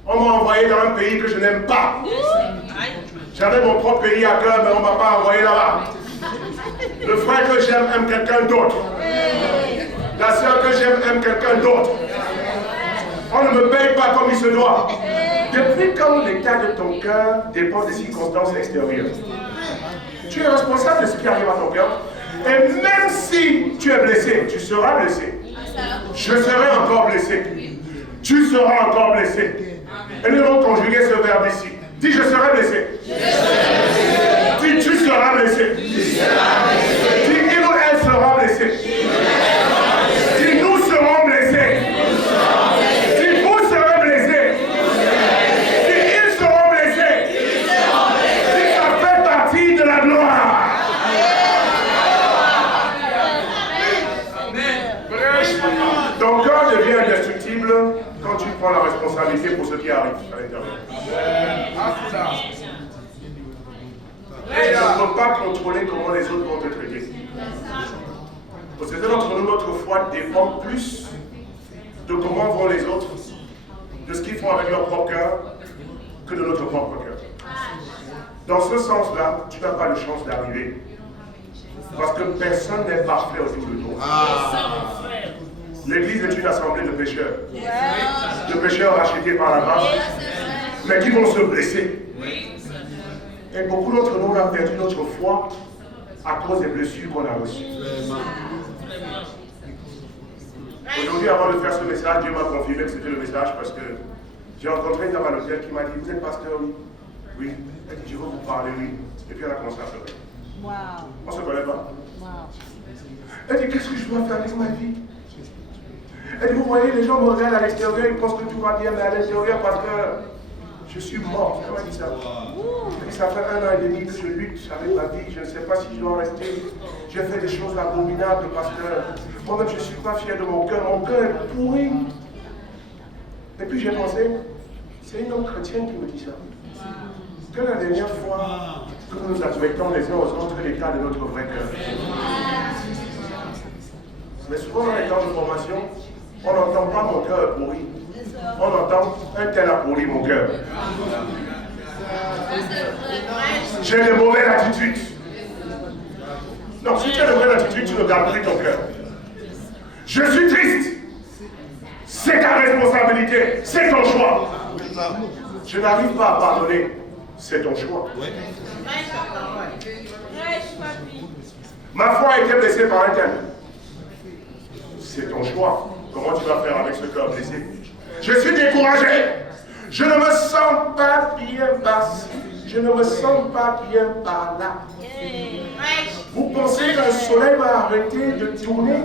On m'a envoyé dans un pays que je n'aime pas. J'avais mon propre pays à cœur, mais on ne m'a pas envoyé là-bas. Le frère que j'aime aime quelqu'un d'autre. La sœur que j'aime aime quelqu'un d'autre. On ne me paye pas comme il se doit. Depuis quand l'état de ton cœur dépend des circonstances extérieures? Tu es responsable de ce qui arrive à ton cœur. Et même si tu es blessé, tu seras blessé. Je serai encore blessé. Tu seras encore blessé. Et nous allons conjuguer ce verbe ici. Dis, je serai blessé. Dis, tu seras blessé. Dis, il ou elle sera blessé. Dis, nous serons blessés. Dis, vous serez blessés. Dis, ils seront blessés. Dis, ça fait partie de la gloire. Ton cœur devient indestructible quand tu prends la responsabilité pour ce qui arrive à l'intérieur. Et tu ne peux pas contrôler comment les autres vont te traiter. Parce que d'entre nous, notre foi dépend plus de comment vont les autres, de ce qu'ils font avec leur propre cœur, que de notre propre cœur. Dans ce sens-là, tu n'as pas de chance d'arriver. Parce que personne n'est parfait autour de toi. L'église est une assemblée de pécheurs. De pécheurs rachetés par la grâce, mais qui vont se blesser. Et beaucoup d'entre nous, on a perdu notre foi à cause des blessures qu'on a reçues. Aujourd'hui, avant de faire ce message, Dieu m'a confirmé que c'était le message parce que j'ai rencontré une dame à l'hôtel qui m'a dit, vous êtes pasteur, oui? Oui. Elle dit, je veux vous parler, oui. Et puis elle a commencé à pleurer. Wow. On ne se connaît pas. Wow. Elle dit, qu'est-ce que je dois faire avec ma vie? Elle dit, vous voyez, les gens me regardent à l'extérieur, ils pensent que tout va bien, mais à l'intérieur, parce que je suis mort. Elle m'a dit ça. Elle dit, ça fait 1 an et demi que je lutte avec ma vie, je ne sais pas si je dois rester. J'ai fait des choses abominables parce que moi-même, je ne suis pas fier de mon cœur est pourri. Et puis j'ai pensé, c'est une autre chrétienne qui me dit ça. Que la dernière fois que nous nous admettons les uns aux autres l'état de notre vrai cœur. Mais souvent dans les temps de formation, on n'entend pas mon cœur est pourri. On entend un tel a pourri mon cœur. J'ai de mauvaises attitudes. Non, si tu as de mauvaises attitudes, tu ne gardes plus ton cœur. Je suis triste. C'est ta responsabilité. C'est ton choix. Je n'arrive pas à pardonner. C'est ton choix. Ma foi a été blessée par un tel. C'est ton choix. Comment tu vas faire avec ce cœur blessé? Je suis découragé. Je ne me sens pas bien par-ci. Je ne me sens pas bien par là. Vous pensez que le soleil va arrêter de tourner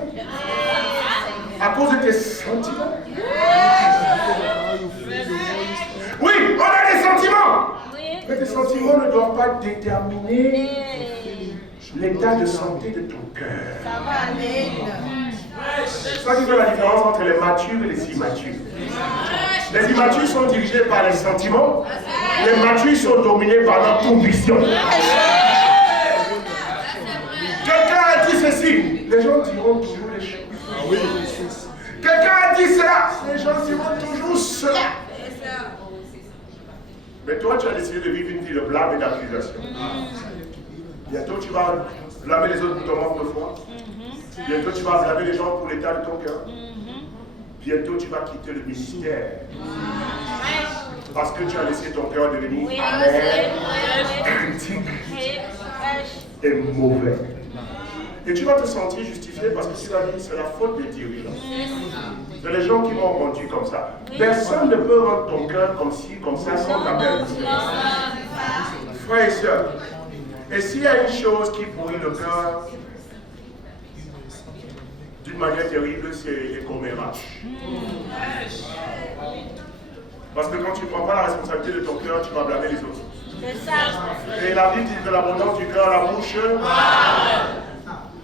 à cause de tes sentiments? Oui, on a des sentiments. Mais tes sentiments ne doivent pas déterminer l'état de santé de ton cœur. Ça va aller. C'est ça qui fait la différence entre les matures et les immatures. Les immatures sont dirigés par les sentiments, les matures sont dominés par leur conviction. Quelqu'un a dit ceci, les gens diront toujours les choses. Quelqu'un a dit cela, les gens diront toujours cela. Mais toi, tu as décidé de vivre une vie de blâme et d'accusation. Bientôt, tu vas blâmer les autres pour ton manque de foi. Bientôt, tu vas blâmer les gens pour l'état de ton cœur. Bientôt, tu vas quitter le ministère. Parce que tu as laissé ton cœur devenir amer, critique et mauvais. Et tu vas te sentir justifié parce que tu vas dire c'est la faute des dirigeants. C'est les gens qui m'ont rendu comme ça. Personne ne peut rendre ton cœur comme ci, comme ça, sans ta permission. Frères et sœurs, et s'il y a une chose qui pourrit le cœur, d'une manière terrible, c'est les commérages. Parce que quand tu ne prends pas la responsabilité de ton cœur, tu vas blâmer les autres. C'est ça. Et la Bible dit que l'abondance du cœur, la bouche.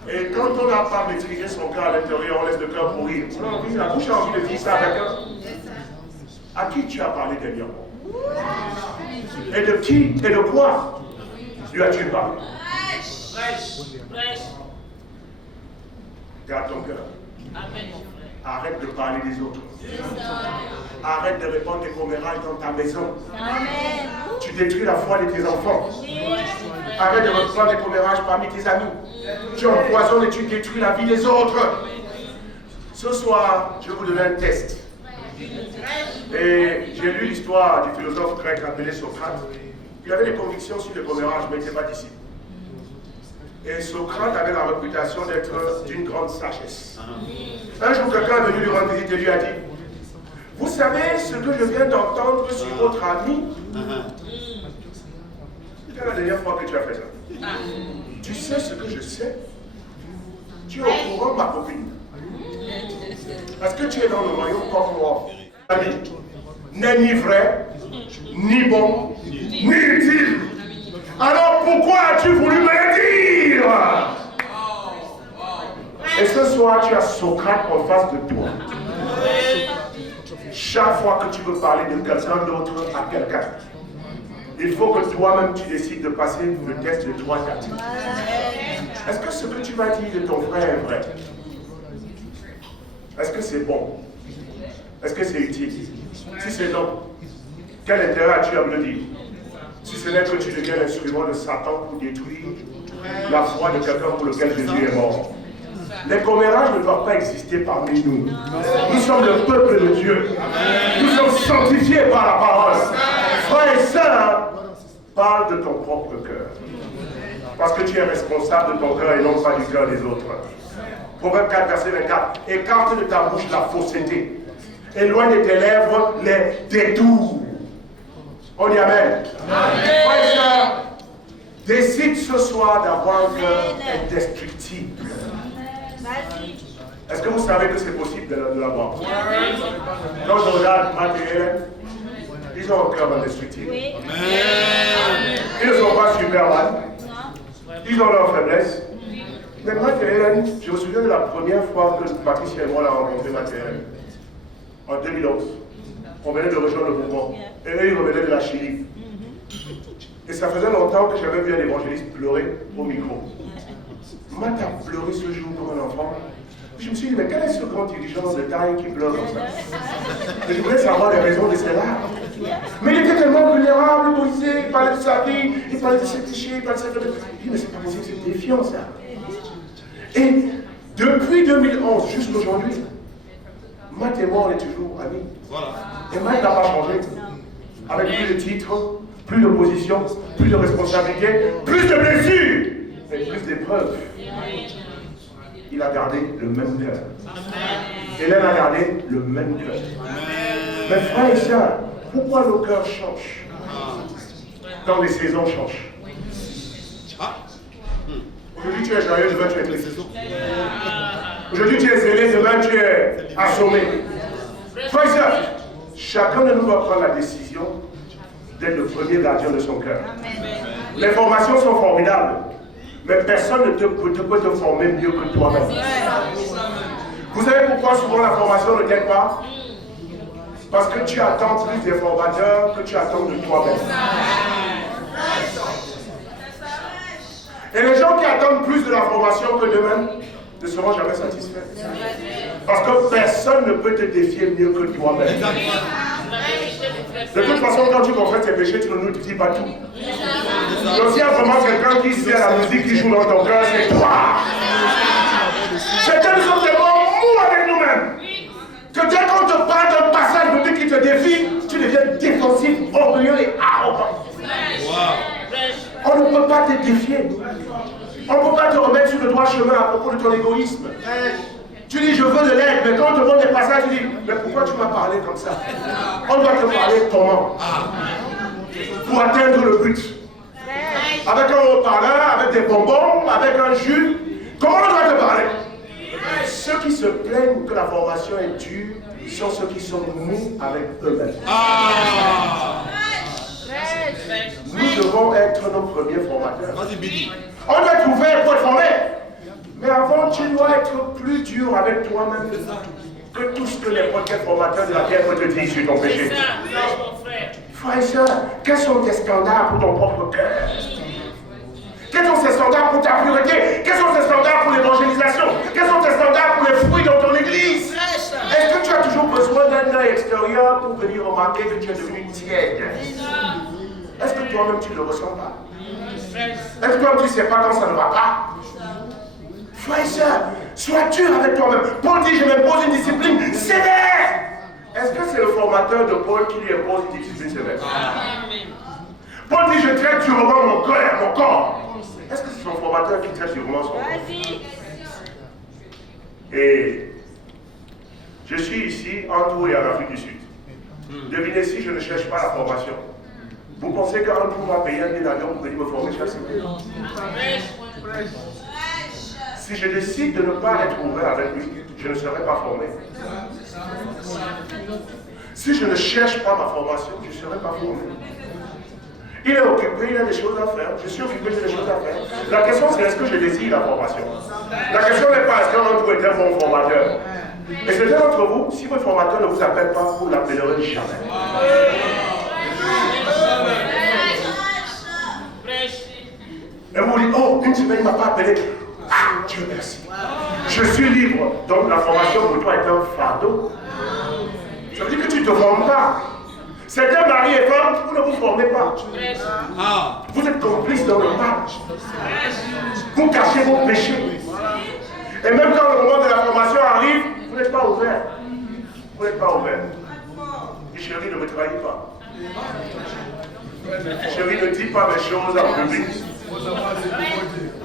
Et quand on n'a pas maîtrisé son cœur à l'intérieur, on laisse le cœur pourrir. La bouche a envie de dire ça avec un. À qui tu as parlé dernièrement? Et de qui et de quoi lui as-tu parlé? Garde ton cœur. Arrête de parler des autres. Arrête de répandre des commérages dans ta maison. Amen. Tu détruis la foi de tes enfants. Arrête de répandre des commérages parmi tes amis. Tu empoisonnes et tu détruis la vie des autres. Ce soir, je vais vous donner un test. Et j'ai lu l'histoire du philosophe grec appelé Socrate. Il avait des convictions sur le commérage, mais il n'était pas disciple. Et Socrate avait la réputation d'être d'une grande sagesse. Un jour, quelqu'un est venu lui rendre visite et lui a dit: vous savez ce que je viens d'entendre sur votre ami? C'est la dernière fois que tu as fait ça. Tu sais ce que je sais? Tu es au courant, ma copine? Est-ce que tu es dans le royaume comme moi? Ami, n'est ni vrai, ni bon, ni utile. Alors pourquoi as-tu voulu me le dire? Et ce soir, tu as Socrate en face de toi. Chaque fois que tu veux parler de quelqu'un d'autre à quelqu'un, il faut que toi-même tu décides de passer le test de 3-4. Est-ce que ce que tu vas dire de ton frère est vrai? Est-ce que c'est bon? Est-ce que c'est utile? Si c'est non, quel intérêt as-tu à me le dire? Si ce n'est que tu deviens l'instrument de Satan pour détruire la foi de quelqu'un pour lequel Jésus est mort. Les commérages ne doivent pas exister parmi nous. Nous sommes le peuple de Dieu. Nous sommes sanctifiés par la parole. Frères et sœurs, parle de ton propre cœur. Parce que tu es responsable de ton cœur et non pas du cœur des autres. Proverbe 4, verset 24. Écarte de ta bouche la fausseté. Éloigne de tes lèvres les détours. On dit Amen. Frères et sœurs, décide ce soir d'avoir un cœur indestructible. Est-ce que vous savez que c'est possible de l'avoir? Quand je regarde Matt et Hélène, ils ont un cœur indestructible. Ils ne sont pas Superman. Ils ont leurs faiblesses. Mais Matt et Hélène, je me souviens de la première fois que Patricia et moi l'avons rencontré, Matt et Hélène, en 2011. On venait de rejoindre le mouvement. Et eux, ils revenaient de la Chili. Et ça faisait longtemps que j'avais vu un évangéliste pleurer au micro. Matt a pleuré ce jour comme un enfant. Je me suis dit, mais quel est ce grand dirigeant de taille qui pleure comme ça? Et je voulais savoir les raisons de ces larmes. Mais il était tellement vulnérable, brisé, il parlait de sa vie, il parlait de ses péchés, il parlait de sa vie. Je dis, mais c'est pas possible, c'est défiant ça. Et depuis 2011 jusqu'à aujourd'hui, Matt et moi, on est toujours amis. Et Matt n'a pas changé. Avec plus de titres, plus de position, plus de responsabilités, plus de blessures, et plus d'épreuves. Il a gardé le même cœur. Hélène a gardé le même cœur. Mais frères et sœurs, pourquoi nos cœurs changent quand les saisons changent? Aujourd'hui tu es joyeux, demain tu es triste. Aujourd'hui tu es zélé, demain tu es assommé. Frères et sœurs, chacun de nous doit prendre la décision d'être le premier gardien de son cœur. Les formations sont formidables. Mais personne ne peut te former mieux que toi-même. Vous savez pourquoi souvent la formation ne t'aide pas? Parce que tu attends plus des formateurs que tu attends de toi-même. Et les gens qui attendent plus de la formation que d'eux-mêmes ne seront jamais satisfaits. Parce que personne ne peut te défier mieux que toi-même. De toute façon, quand tu confesses tes péchés, tu ne nous dis pas tout. Donc s'il y a vraiment quelqu'un qui sait la musique qui joue dans ton cœur, c'est toi. Certains sont tellement mous avec nous-mêmes que dès qu'on te parle d'un passage de Dieu qui te défie, tu deviens défensif, orgueilleux et arrogant. On ne peut pas te défier. On ne peut pas te remettre sur le droit chemin à propos de ton égoïsme. Tu dis je veux de l'aide, mais quand on te montre des passages, tu dis mais pourquoi tu m'as parlé comme ça? On doit te parler comment? Pour atteindre le but. Avec un haut-parleur, avec des bonbons, avec un jus. Comment on doit te parler? Ceux qui se plaignent que la formation est dure sont ceux qui sont mous avec eux-mêmes. Nous devons être nos premiers formateurs. On doit être ouvert pour être formé. Mais avant, tu dois être plus dur avec toi-même que tout ce que n'importe quel formateur de la terre peut te dire sur ton péché. Frère et soeur, quels sont tes standards pour ton propre cœur? Quels sont tes standards pour ta pureté? Quels sont tes standards pour l'évangélisation? Quels sont tes standards pour les fruits dans ton église? Est-ce que tu as toujours besoin d'un œil extérieur pour venir remarquer que tu es devenu tiède? Est-ce que toi-même tu ne le ressens pas? Est-ce que toi tu ne sais pas quand ça ne va pas? Frère et soeur, sois dur avec toi-même. Paul dit, je m'impose une discipline sévère. Est-ce que c'est le formateur de Paul qui lui impose une discipline sévère? Paul dit, je traite durement mon cœur, mon corps. Est-ce que c'est son formateur qui traite durement son corps? Et je suis ici, en Tours et en Afrique du Sud. Devinez si je ne cherche pas la formation. Vous pensez qu'un Tour va payer un billet d'avion pour venir me former chaque semaine? Si je décide de ne pas être ouvert avec lui, je ne serai pas formé. Si je ne cherche pas ma formation, je ne serai pas formé. Il est occupé, il a des choses à faire. Je suis occupé, j'ai des choses à faire. La question c'est est-ce que je désire la formation? La question n'est pas est-ce qu'un autre est un bon formateur. Et certains d'entre vous, si votre formateur ne vous appelle pas, vous ne l'appellerez jamais. Et vous vous dites, oh, une semaine il ne m'a pas appelé. Ah, Dieu merci. Je suis libre. Donc la formation pour toi est un fardeau. Ça veut dire que tu ne te formes pas. Certains maris et femmes, vous ne vous formez pas. Vous êtes complices dans le mal. Vous cachez vos péchés. Et même quand le moment de la formation arrive, vous n'êtes pas ouvert. Vous n'êtes pas ouvert. Et chérie, ne me trahis pas. Chérie, ne dis pas mes choses en public.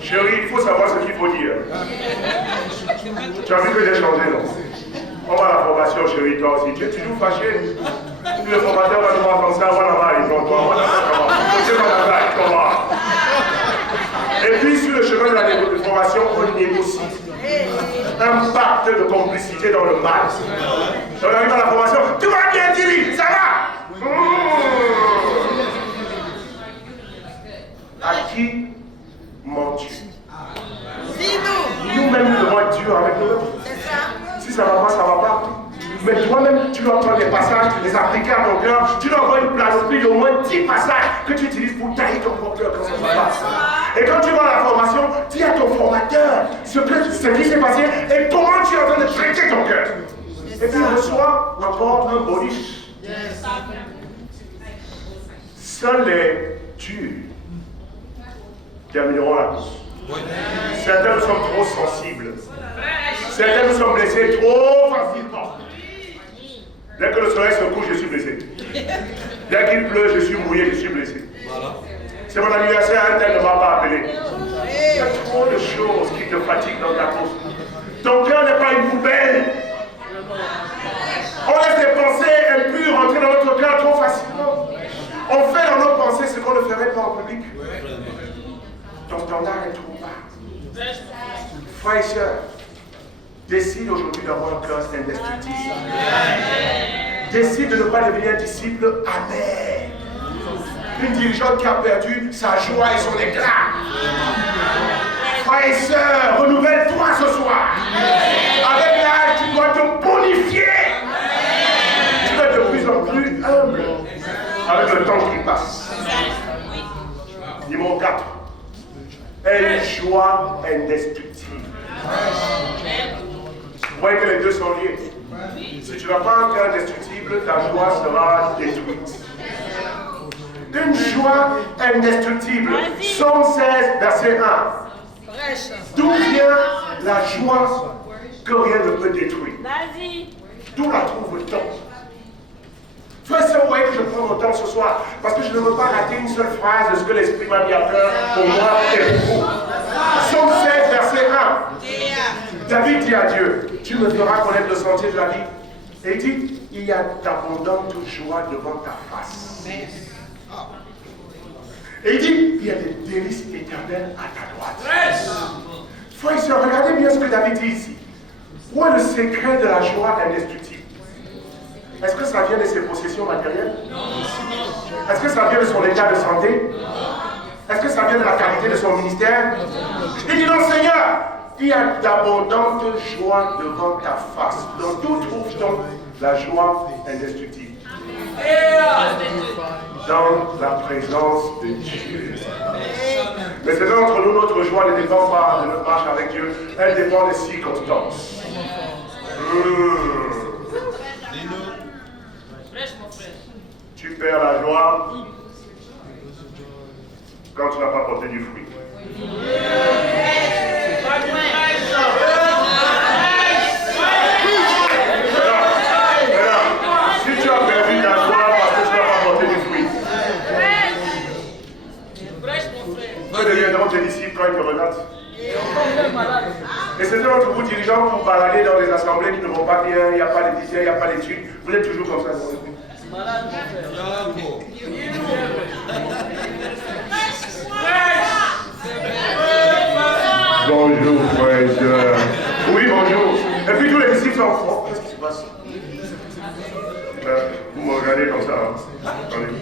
Chérie, il faut savoir ce qu'il faut dire. Tu as vu que j'ai changé, non? On va à la formation, chérie, toi aussi. Tu es toujours fâché. Le formateur va nous voir comme ça, voilà, il tombe, et puis sur le chemin de la formation, on négocie un pacte de complicité dans le mal. On arrive à la formation, tu vas bien, Thierry, ça va? À qui mens-tu? Nous-mêmes, nous devons être durs avec nous-mêmes. Si ça ne va pas, ça ne va pas. Mais toi-même, tu dois prendre des passages, les appliquer à ton cœur. Tu dois avoir une planoplie d'au moins 10 passages que tu utilises pour tailler ton propre cœur quand ça se passe. Et quand tu vas à la formation, dis à ton formateur ce qui s'est passé et comment tu es en train de traiter ton cœur. Et puis reçois encore un bonus. Seuls les durs termineront la course. Certains nous sommes trop sensibles. Certains nous sommes blessés trop facilement. Dès que le soleil se couche, je suis blessé. Dès qu'il pleut, je suis mouillé, je suis blessé. C'est mon anniversaire, un tel ne m'a pas appelé. Il y a trop de choses qui te fatiguent dans ta course. Ton cœur n'est pas une poubelle. On laisse des pensées impures entrer dans notre cœur trop facilement. On fait dans nos pensées ce qu'on ne ferait pas en public. Ton standard est trop bas. Frères et sœurs, décide aujourd'hui d'avoir un cœur indestructible. Décide de ne pas devenir un disciple amer. Une dirigeante qui a perdu sa joie et son éclat. Frères et sœurs, renouvelle-toi ce soir. Avec l'âge, tu dois te bonifier. Tu vas être de plus en plus humble avec le temps qui passe. Numéro 4. Une joie indestructible. Vous voyez que les deux sont liés. Si tu n'as pas un cœur indestructible, ta joie sera détruite. Une joie indestructible. Psaume 16, verset 1. D'où vient la joie que rien ne peut détruire? D'où la trouve-t-on? Frère, vous voyez que je prends mon temps ce soir parce que je ne veux pas rater une seule phrase de ce que l'Esprit m'a mis à cœur pour moi et pour vous. Psaume 16, verset 1. David dit à Dieu, tu me feras connaître le sentier de la vie. Et il dit, il y a d'abondantes joies devant ta face. Et il dit, il y a des délices éternelles à ta droite. Frère et sœur, regardez bien ce que David dit ici. Où est le secret de la joie indestructible? Est-ce que ça vient de ses possessions matérielles? Est-ce que ça vient de son état de santé? Est-ce que ça vient de la qualité de son ministère? Il dit non, Seigneur, il y a d'abondantes joies devant ta face. Donc où trouve-t-on la joie indestructible? Dans la présence de Dieu. Mais c'est entre nous, notre joie ne dépend pas de notre marche avec Dieu, elle dépend des circonstances. Tu perds la joie quand tu n'as pas porté du fruit. Si tu as perdu ta joie parce que tu n'as pas porté du fruit, que deviendront tes disciples quand ils te regardent? Et c'est entre vous dirigeants pour balader dans des assemblées qui ne vont pas bien, il n'y a pas d'édition, il n'y a pas d'études. Vous êtes toujours comme ça. Bonjour, frère. Oui, bonjour. Et puis tous les disciples sont forts. Qu'est-ce qui se passe? Vous me regardez comme ça. Hein? Attendez.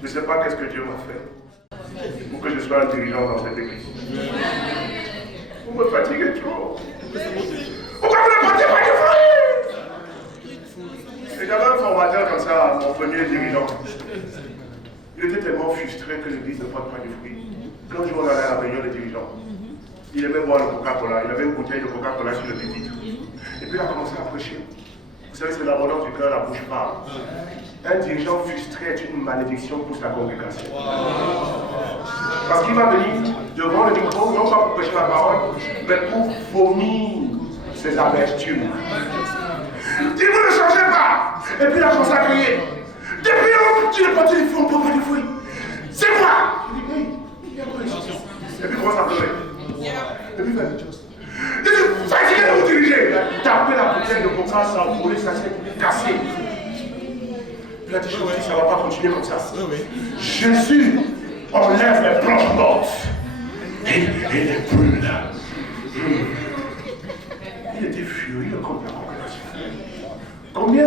Je ne sais pas qu'est-ce que Dieu m'a fait pour que je sois un dirigeant dans cette église. Vous me fatiguez trop. Pourquoi vous ne portez pas de fruits? Et j'avais un formateur comme ça, mon premier dirigeant. Il était tellement frustré que l'église ne porte pas de fruits. Quand je regardais à la réunion des dirigeants, il aimait boire le Coca-Cola. Il avait une bouteille de Coca-Cola sur le pupitre. Et puis il a commencé à prêcher. Vous savez, c'est l'abondance du cœur, la bouche parle. Un dirigeant frustré est une malédiction pour sa congrégation. Parce qu'il va venir devant le micro, non pas pour prêcher la parole, mais pour vomir ses amertumes. Il vous ne changez pas. Et puis il a commencé à crier. Depuis lors, tu n'es pas du fruit, on ne peut pas du fruit. C'est moi. Et puis il commence à pleurer. Et puis il va dire, fatigué de vous diriger. Il a tapé la bouteille de coca, ça a volé, ça s'est cassé. Il a dit, ça ne va pas continuer comme ça. Jésus enlève les planches mortes. Et il n'est plus là. Il était furieux contre la congrégation. Combien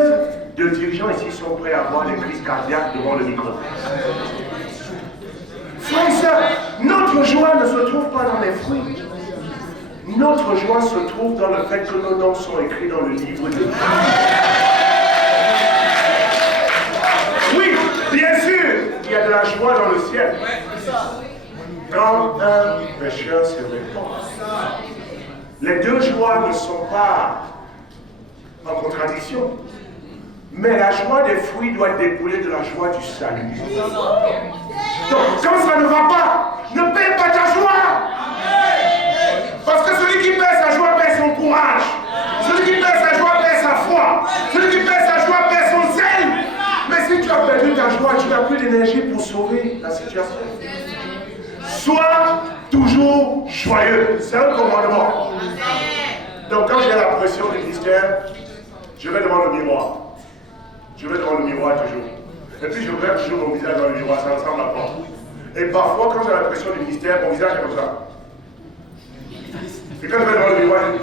de dirigeants ici sont prêts à avoir des crises cardiaques devant le micro? Frères et sœurs, notre joie ne se trouve pas dans les fruits. Notre joie se trouve dans le fait que nos noms sont écrits dans le livre de Dieu. Oui, bien sûr, il y a de la joie dans le ciel. Quand un pécheur se répand, les deux joies ne sont pas en contradiction. Mais la joie des fruits doit découler de la joie du salut. Donc, quand ça ne va pas, ne paie pas ta joie. Parce que celui qui perd sa joie perd son courage. Celui qui perd sa joie perd sa foi. Celui qui perd sa joie perd son zèle. Mais si tu as perdu ta joie, tu n'as plus d'énergie pour sauver la situation. Sois toujours joyeux. C'est un commandement. Donc quand j'ai la pression du ministère, je vais devant le miroir. Je vais devant le miroir toujours. Et puis je regarde toujours mon visage dans le miroir, ça ressemble à quoi? Et parfois, quand j'ai la pression du ministère, mon visage est comme ça. Et quand je vais devant le miroir, je dis,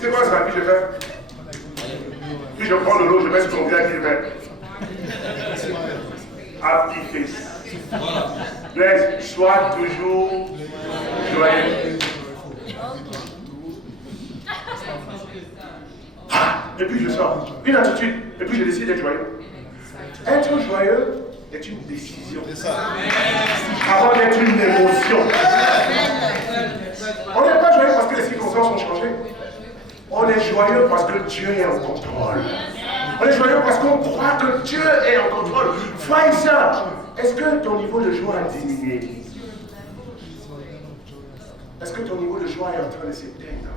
c'est quoi ça? Puis je fais. Puis je prends de l'eau, je mets sur mon visage et je fais. Happy face. Laisse, sois toujours joyeux. Et puis je sors, une attitude, et puis je décide d'être joyeux. Être joyeux est une décision. Avant d'être une émotion. On n'est pas joyeux parce que les circonstances ont changé. On est joyeux parce que Dieu est en contrôle. On est joyeux parce qu'on croit que Dieu est en contrôle. Frère et sœur, est-ce que ton niveau de joie a diminué? Est-ce que ton niveau de joie est en train de s'éteindre?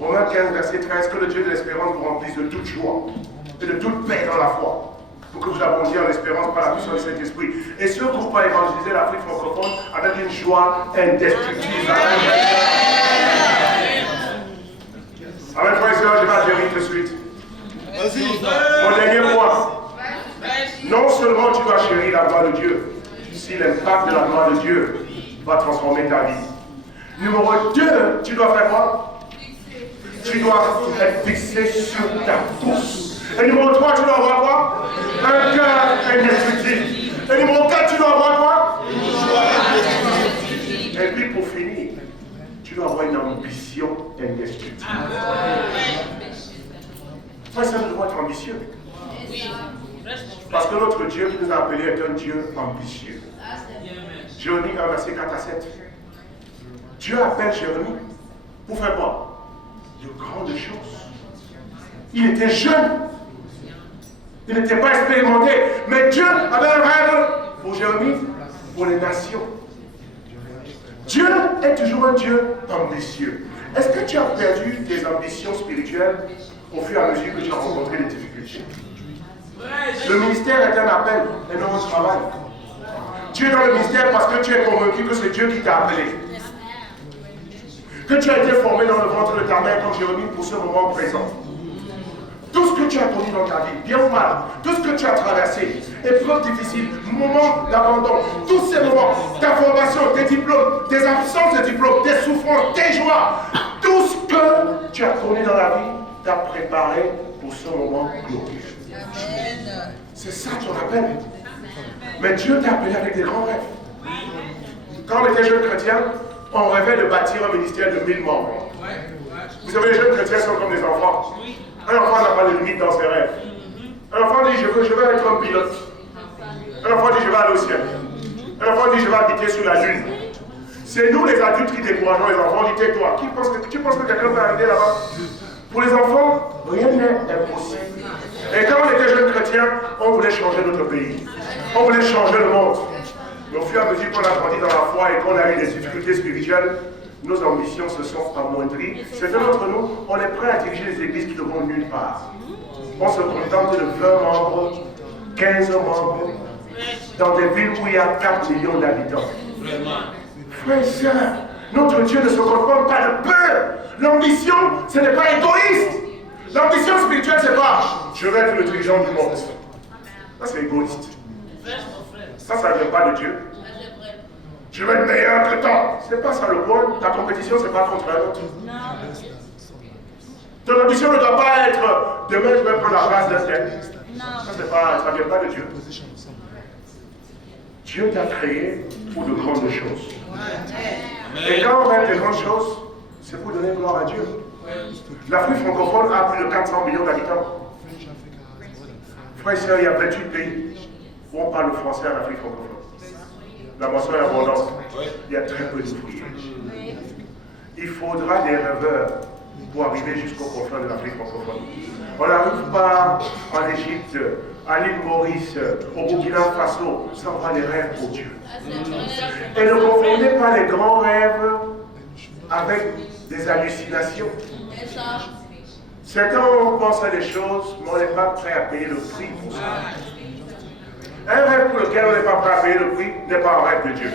Romains 15, verset 13, que le Dieu de l'espérance vous remplisse de toute joie et de toute paix dans la foi, pour que vous abondiez en espérance par la puissance du Saint-Esprit. Et ce groupe a évangélisé l'Afrique francophone avec une joie indestructible. Amen, frères et sœurs, je vais atterrir tout de suite. Mon dernier point. Non seulement tu vas chérir la gloire de Dieu, si l'impact de la gloire de Dieu va transformer ta vie. Numéro 2, tu dois faire quoi? Tu dois être fixé sur ta course. Et numéro 3, tu dois avoir quoi? Un cœur indestructible. Et numéro 4, tu dois avoir quoi? Et puis pour finir, tu dois avoir une ambition indestructible. Toi, ça doit être ambitieux. Parce que notre Dieu qui nous a appelés est un Dieu ambitieux. Jérémie 1, verset 4 à 7. Dieu appelle Jérémie pour faire quoi? De grandes choses. Il était jeune. Il n'était pas expérimenté. Mais Dieu avait un rêve pour Jérémie, pour les nations. Dieu est toujours un Dieu ambitieux. Est-ce que tu as perdu tes ambitions spirituelles au fur et à mesure que tu as rencontré des difficultés? Le ministère est un appel et non un travail. Tu es dans le ministère parce que tu es convaincu que c'est Dieu qui t'a appelé. Que tu as été formé dans le ventre de ta mère comme Jérémie pour ce moment présent. Tout ce que tu as connu dans ta vie, bien ou mal, tout ce que tu as traversé, épreuves difficiles, moments d'abandon, tous ces moments, ta formation, tes diplômes, tes absences de diplômes, tes souffrances, tes joies, tout ce que tu as connu dans la vie t'a préparé pour ce moment glorieux. C'est ça ton appel. Mais Dieu t'a appelé avec des grands rêves. Quand on était jeunes chrétiens, on rêvait de bâtir un ministère de 1000 membres. Vous savez, les jeunes chrétiens sont comme des enfants. Un enfant n'a pas de limite dans ses rêves. Un enfant dit, je veux être un pilote. Un enfant dit, je vais aller au ciel. Un enfant dit, je vais habiter sous la lune. C'est nous les adultes qui décourageons les enfants. On dit, tais-toi. Tu penses que quelqu'un va arriver là-bas? Pour les enfants, rien n'est impossible. Et quand on était jeunes chrétiens, on voulait changer notre pays. On voulait changer le monde. Mais au fur et à mesure qu'on a grandi dans la foi et qu'on a eu des difficultés spirituelles, nos ambitions se sont amoindries. Certains d'entre nous, on est prêt à diriger les églises qui ne vont nulle part. On se contente de 20 membres, 15 membres, dans des villes où il y a 4 millions d'habitants. Frères et sœurs, notre Dieu ne se contente pas de peur. L'ambition, ce n'est pas égoïste. L'ambition spirituelle, c'est pas je vais être le dirigeant du monde. Ça, c'est égoïste. Ça ne vient pas de Dieu. Je vais être meilleur que toi. C'est pas ça le point. Ta compétition, c'est pas contre un autre. Ton ambition ne doit pas être demain, je vais prendre la place d'un tel. Ça ne vient pas de Dieu. Dieu t'a créé pour de grandes choses. Et quand on rêve de grandes choses, c'est pour donner gloire à Dieu. L'Afrique francophone a plus de 400 millions d'habitants. Frères et sœurs, il y a 28 pays où on parle le français en Afrique francophone. La moisson est abondante. Il y a très peu d'ouvriers. Il faudra des rêveurs pour arriver jusqu'au confins de l'Afrique francophone. On n'arrive pas en Égypte, à l'île Maurice, au Burkina Faso, sans avoir des rêves pour Dieu. Et ne confondez pas les grands rêves avec des hallucinations. Certains pensent à des choses, mais on n'est pas prêt à payer le prix pour ça. Un rêve pour lequel on n'est pas prêt à payer le prix n'est pas un rêve de Dieu.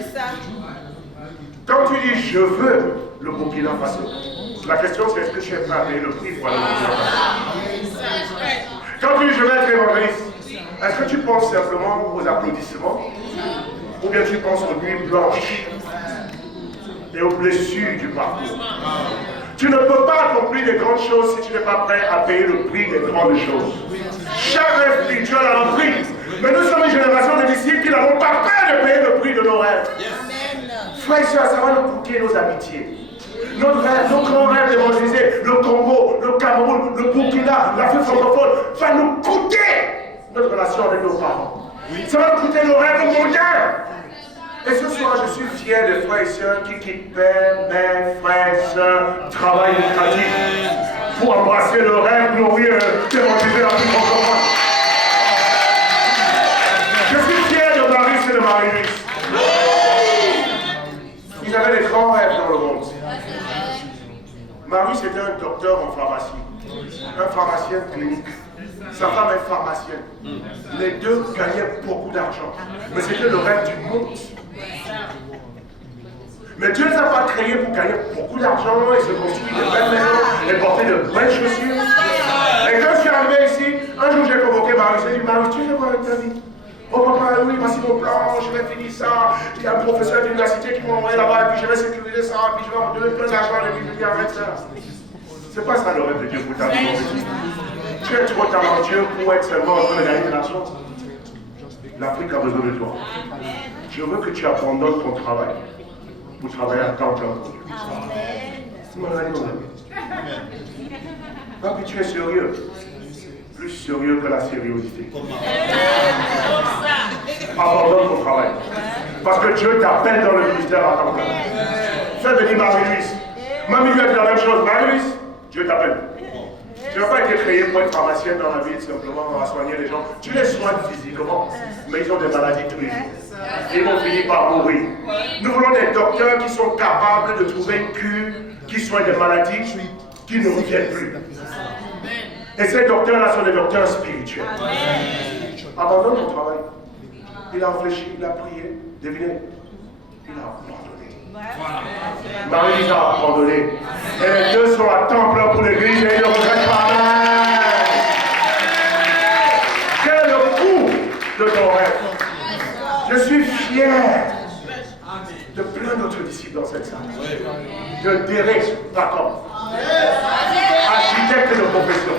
Quand tu dis je veux le Burkina Faso, la question c'est est-ce que tu es prêt à payer le prix pour aller au Burkina Faso? Quand tu dis je vais être évangéliste, est-ce que tu penses simplement aux applaudissements ou bien tu penses aux nuits blanches et aux blessures du parcours? Tu ne peux pas accomplir des grandes choses si tu n'es pas prêt à payer le prix des grandes choses. Chaque rêve spirituel a un prix. Mais nous sommes une génération de disciples qui n'avons pas peur de payer le prix de nos rêves. Frères et sœurs, ça va nous coûter nos amitiés. Notre rêve, nos grands rêves d'évangéliser, le Congo, le Cameroun, le Burkina, l'Afrique francophone, va nous coûter notre relation avec nos parents. Ça va nous coûter nos rêves mondiaux. Et ce soir, je suis fier des frères et sœurs qui quittent père, mère, frères, sœurs, travail lucratif pour embrasser le rêve glorieux d'évangéliser l'Afrique francophone. Je suis fier de Marius et de Marie-Louise. Ils avaient des grands rêves dans le monde. Marius était un docteur en pharmacie, un pharmacien clinique. Sa femme est pharmacienne. Les deux gagnaient beaucoup d'argent. Mais c'était le rêve du monde. Mais Dieu ne les a pas créés pour gagner beaucoup d'argent et se construire de belles maisons et porter de belles chaussures. Et quand je suis arrivé ici, un jour j'ai convoqué Marius. J'ai dit, Marius, tu fais quoi avec ta vie? Oh papa, oui, voici mon plan, je vais finir ça. Il y a un professeur d'université qui m'a envoyé là-bas, et puis je vais sécuriser ça, et puis je vais me donner plein d'argent, et puis je dis arrête ça. C'est pas ça le rêve de Dieu pour ta vie. Tu es trop talentueux pour être seulement en train de gagner de l'argent. L'Afrique a besoin de toi. Je veux que tu abandonnes ton travail pour travailler à temps plein pour Dieu. Quand tu es sérieux, plus sérieux que la sériosité. Abandonne ton travail. Parce que Dieu t'appelle dans le ministère à temps plein. Fais venir Marie-Louise. Mamie lui a dit la même chose. Marie-Louise, Dieu t'appelle. Tu n'as pas été créé pour être pharmacienne dans la ville, simplement à soigner les gens. Tu les soignes physiquement, mais ils ont des maladies tous les jours. Ils vont finir par mourir. Nous voulons des docteurs qui sont capables de trouver une cure, qui soignent des maladies qui ne reviennent plus. Et ces docteurs-là sont des docteurs spirituels. Abandonne ton travail. Il a réfléchi, il a prié. Devinez, il a abandonné. Marie a abandonné. Et les deux sont à temps plein pour l'église et ils ne regrettent pas. Quel est le coût de ton rêve? Je suis fier de plein d'autres disciples dans cette salle. De Derek Bacon, architecte de profession.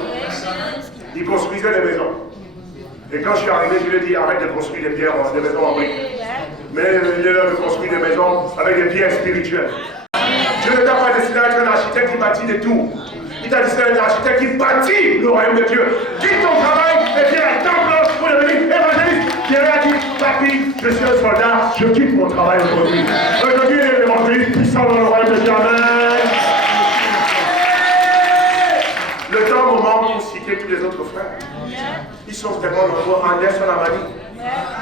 Il construisait des maisons. Et quand je suis arrivé, je lui ai dit arrête de construire des pierres, des maisons en briques. Mais il est là de construire des maisons avec des pierres spirituelles. Dieu ne t'a pas destiné à être un architecte qui bâtit des tours. Il t'a destiné à être un architecte qui bâtit le royaume de Dieu. Quitte ton travail et viens à temps plein pour devenir évangéliste. Pierre a dit, papy, je suis un soldat, je quitte mon travail aujourd'hui. Aujourd'hui, il est l'évangéliste puissant dans le royaume de Dieu. Amen. Le temps moment pour citer tous les autres frères. Ils sont tellement nombreux. Anderson Amani.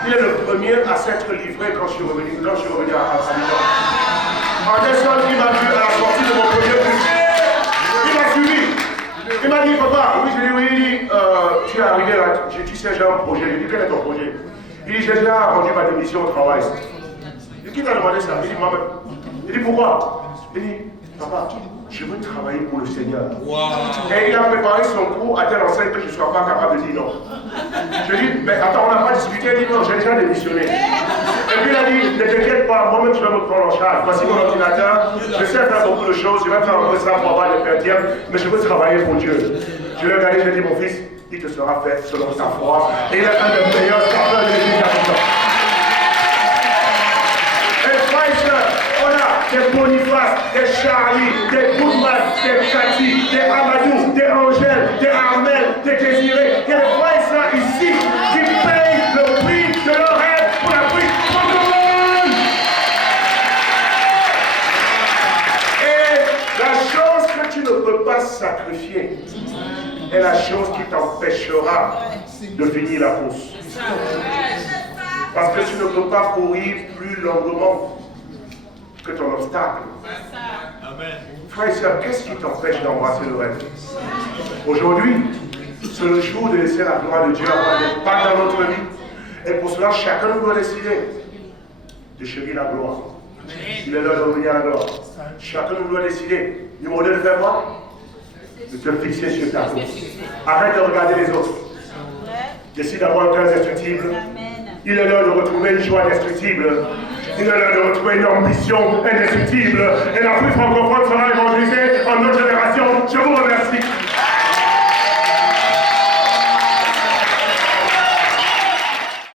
Il est le premier à s'être livré quand je suis revenu à Abidjan. Anderson, il m'a vu à la sortie de mon premier bus. Il m'a suivi. Il m'a dit, papa, oui, je lui ai dit, oui, tu es arrivé là, tu sais, j'ai un projet. Je lui ai dit, quel est ton projet? Il dit, j'ai déjà rendu ma démission au travail. Je lui ai dit, qui t'a demandé ça? Il dit, moi-même. Il dit, pourquoi? Il dit, papa, je veux travailler pour le Seigneur. Wow. Et il a préparé son cours à telle enseigne que je ne sois pas capable de dire non. Je lui ai dit, mais attends, on n'a pas discuté. Il dit non, j'ai déjà démissionné. Et puis il a dit, ne t'inquiète pas, moi-même je vais me prendre en charge. Voici mon ordinateur, je sais faire beaucoup de choses, je vais faire un peu ça pour avoir des perdièmes, mais je veux travailler pour Dieu. Je lui ai regardé, j'ai dit, mon fils, il te sera fait selon ta foi. Et il est un des meilleurs serveurs de l'église d'Abidjan. Des Boniface, des Charlie, des Goodman, des Cathy, des Amadou, des Angèle, des Armel, des Désiré. Il y a des frères et sœurs ici qui payent le prix de leur rêve pour la prix pour le monde. Et la chose que tu ne peux pas sacrifier est la chose qui t'empêchera de finir la course. Parce que tu ne peux pas courir plus longuement que ton obstacle. Amen. Frère et sœur, qu'est-ce qui t'empêche d'embrasser le rêve? Aujourd'hui, c'est le jour de laisser la gloire de Dieu avoir des pas dans notre vie. Et pour cela, chacun nous doit décider de chérir la gloire. Il est l'heure de revenir à la gloire. Chacun nous doit décider. Numéro 2, de faire quoi? De te fixer sur ta course. Arrête de regarder les autres. Décide d'avoir un cœur indestructible. Il est l'heure de retrouver une joie indestructible. Il est l'heure de retrouver une ambition indestructible. Et l'Afrique francophone sera évangélisée en notre génération. Je vous remercie.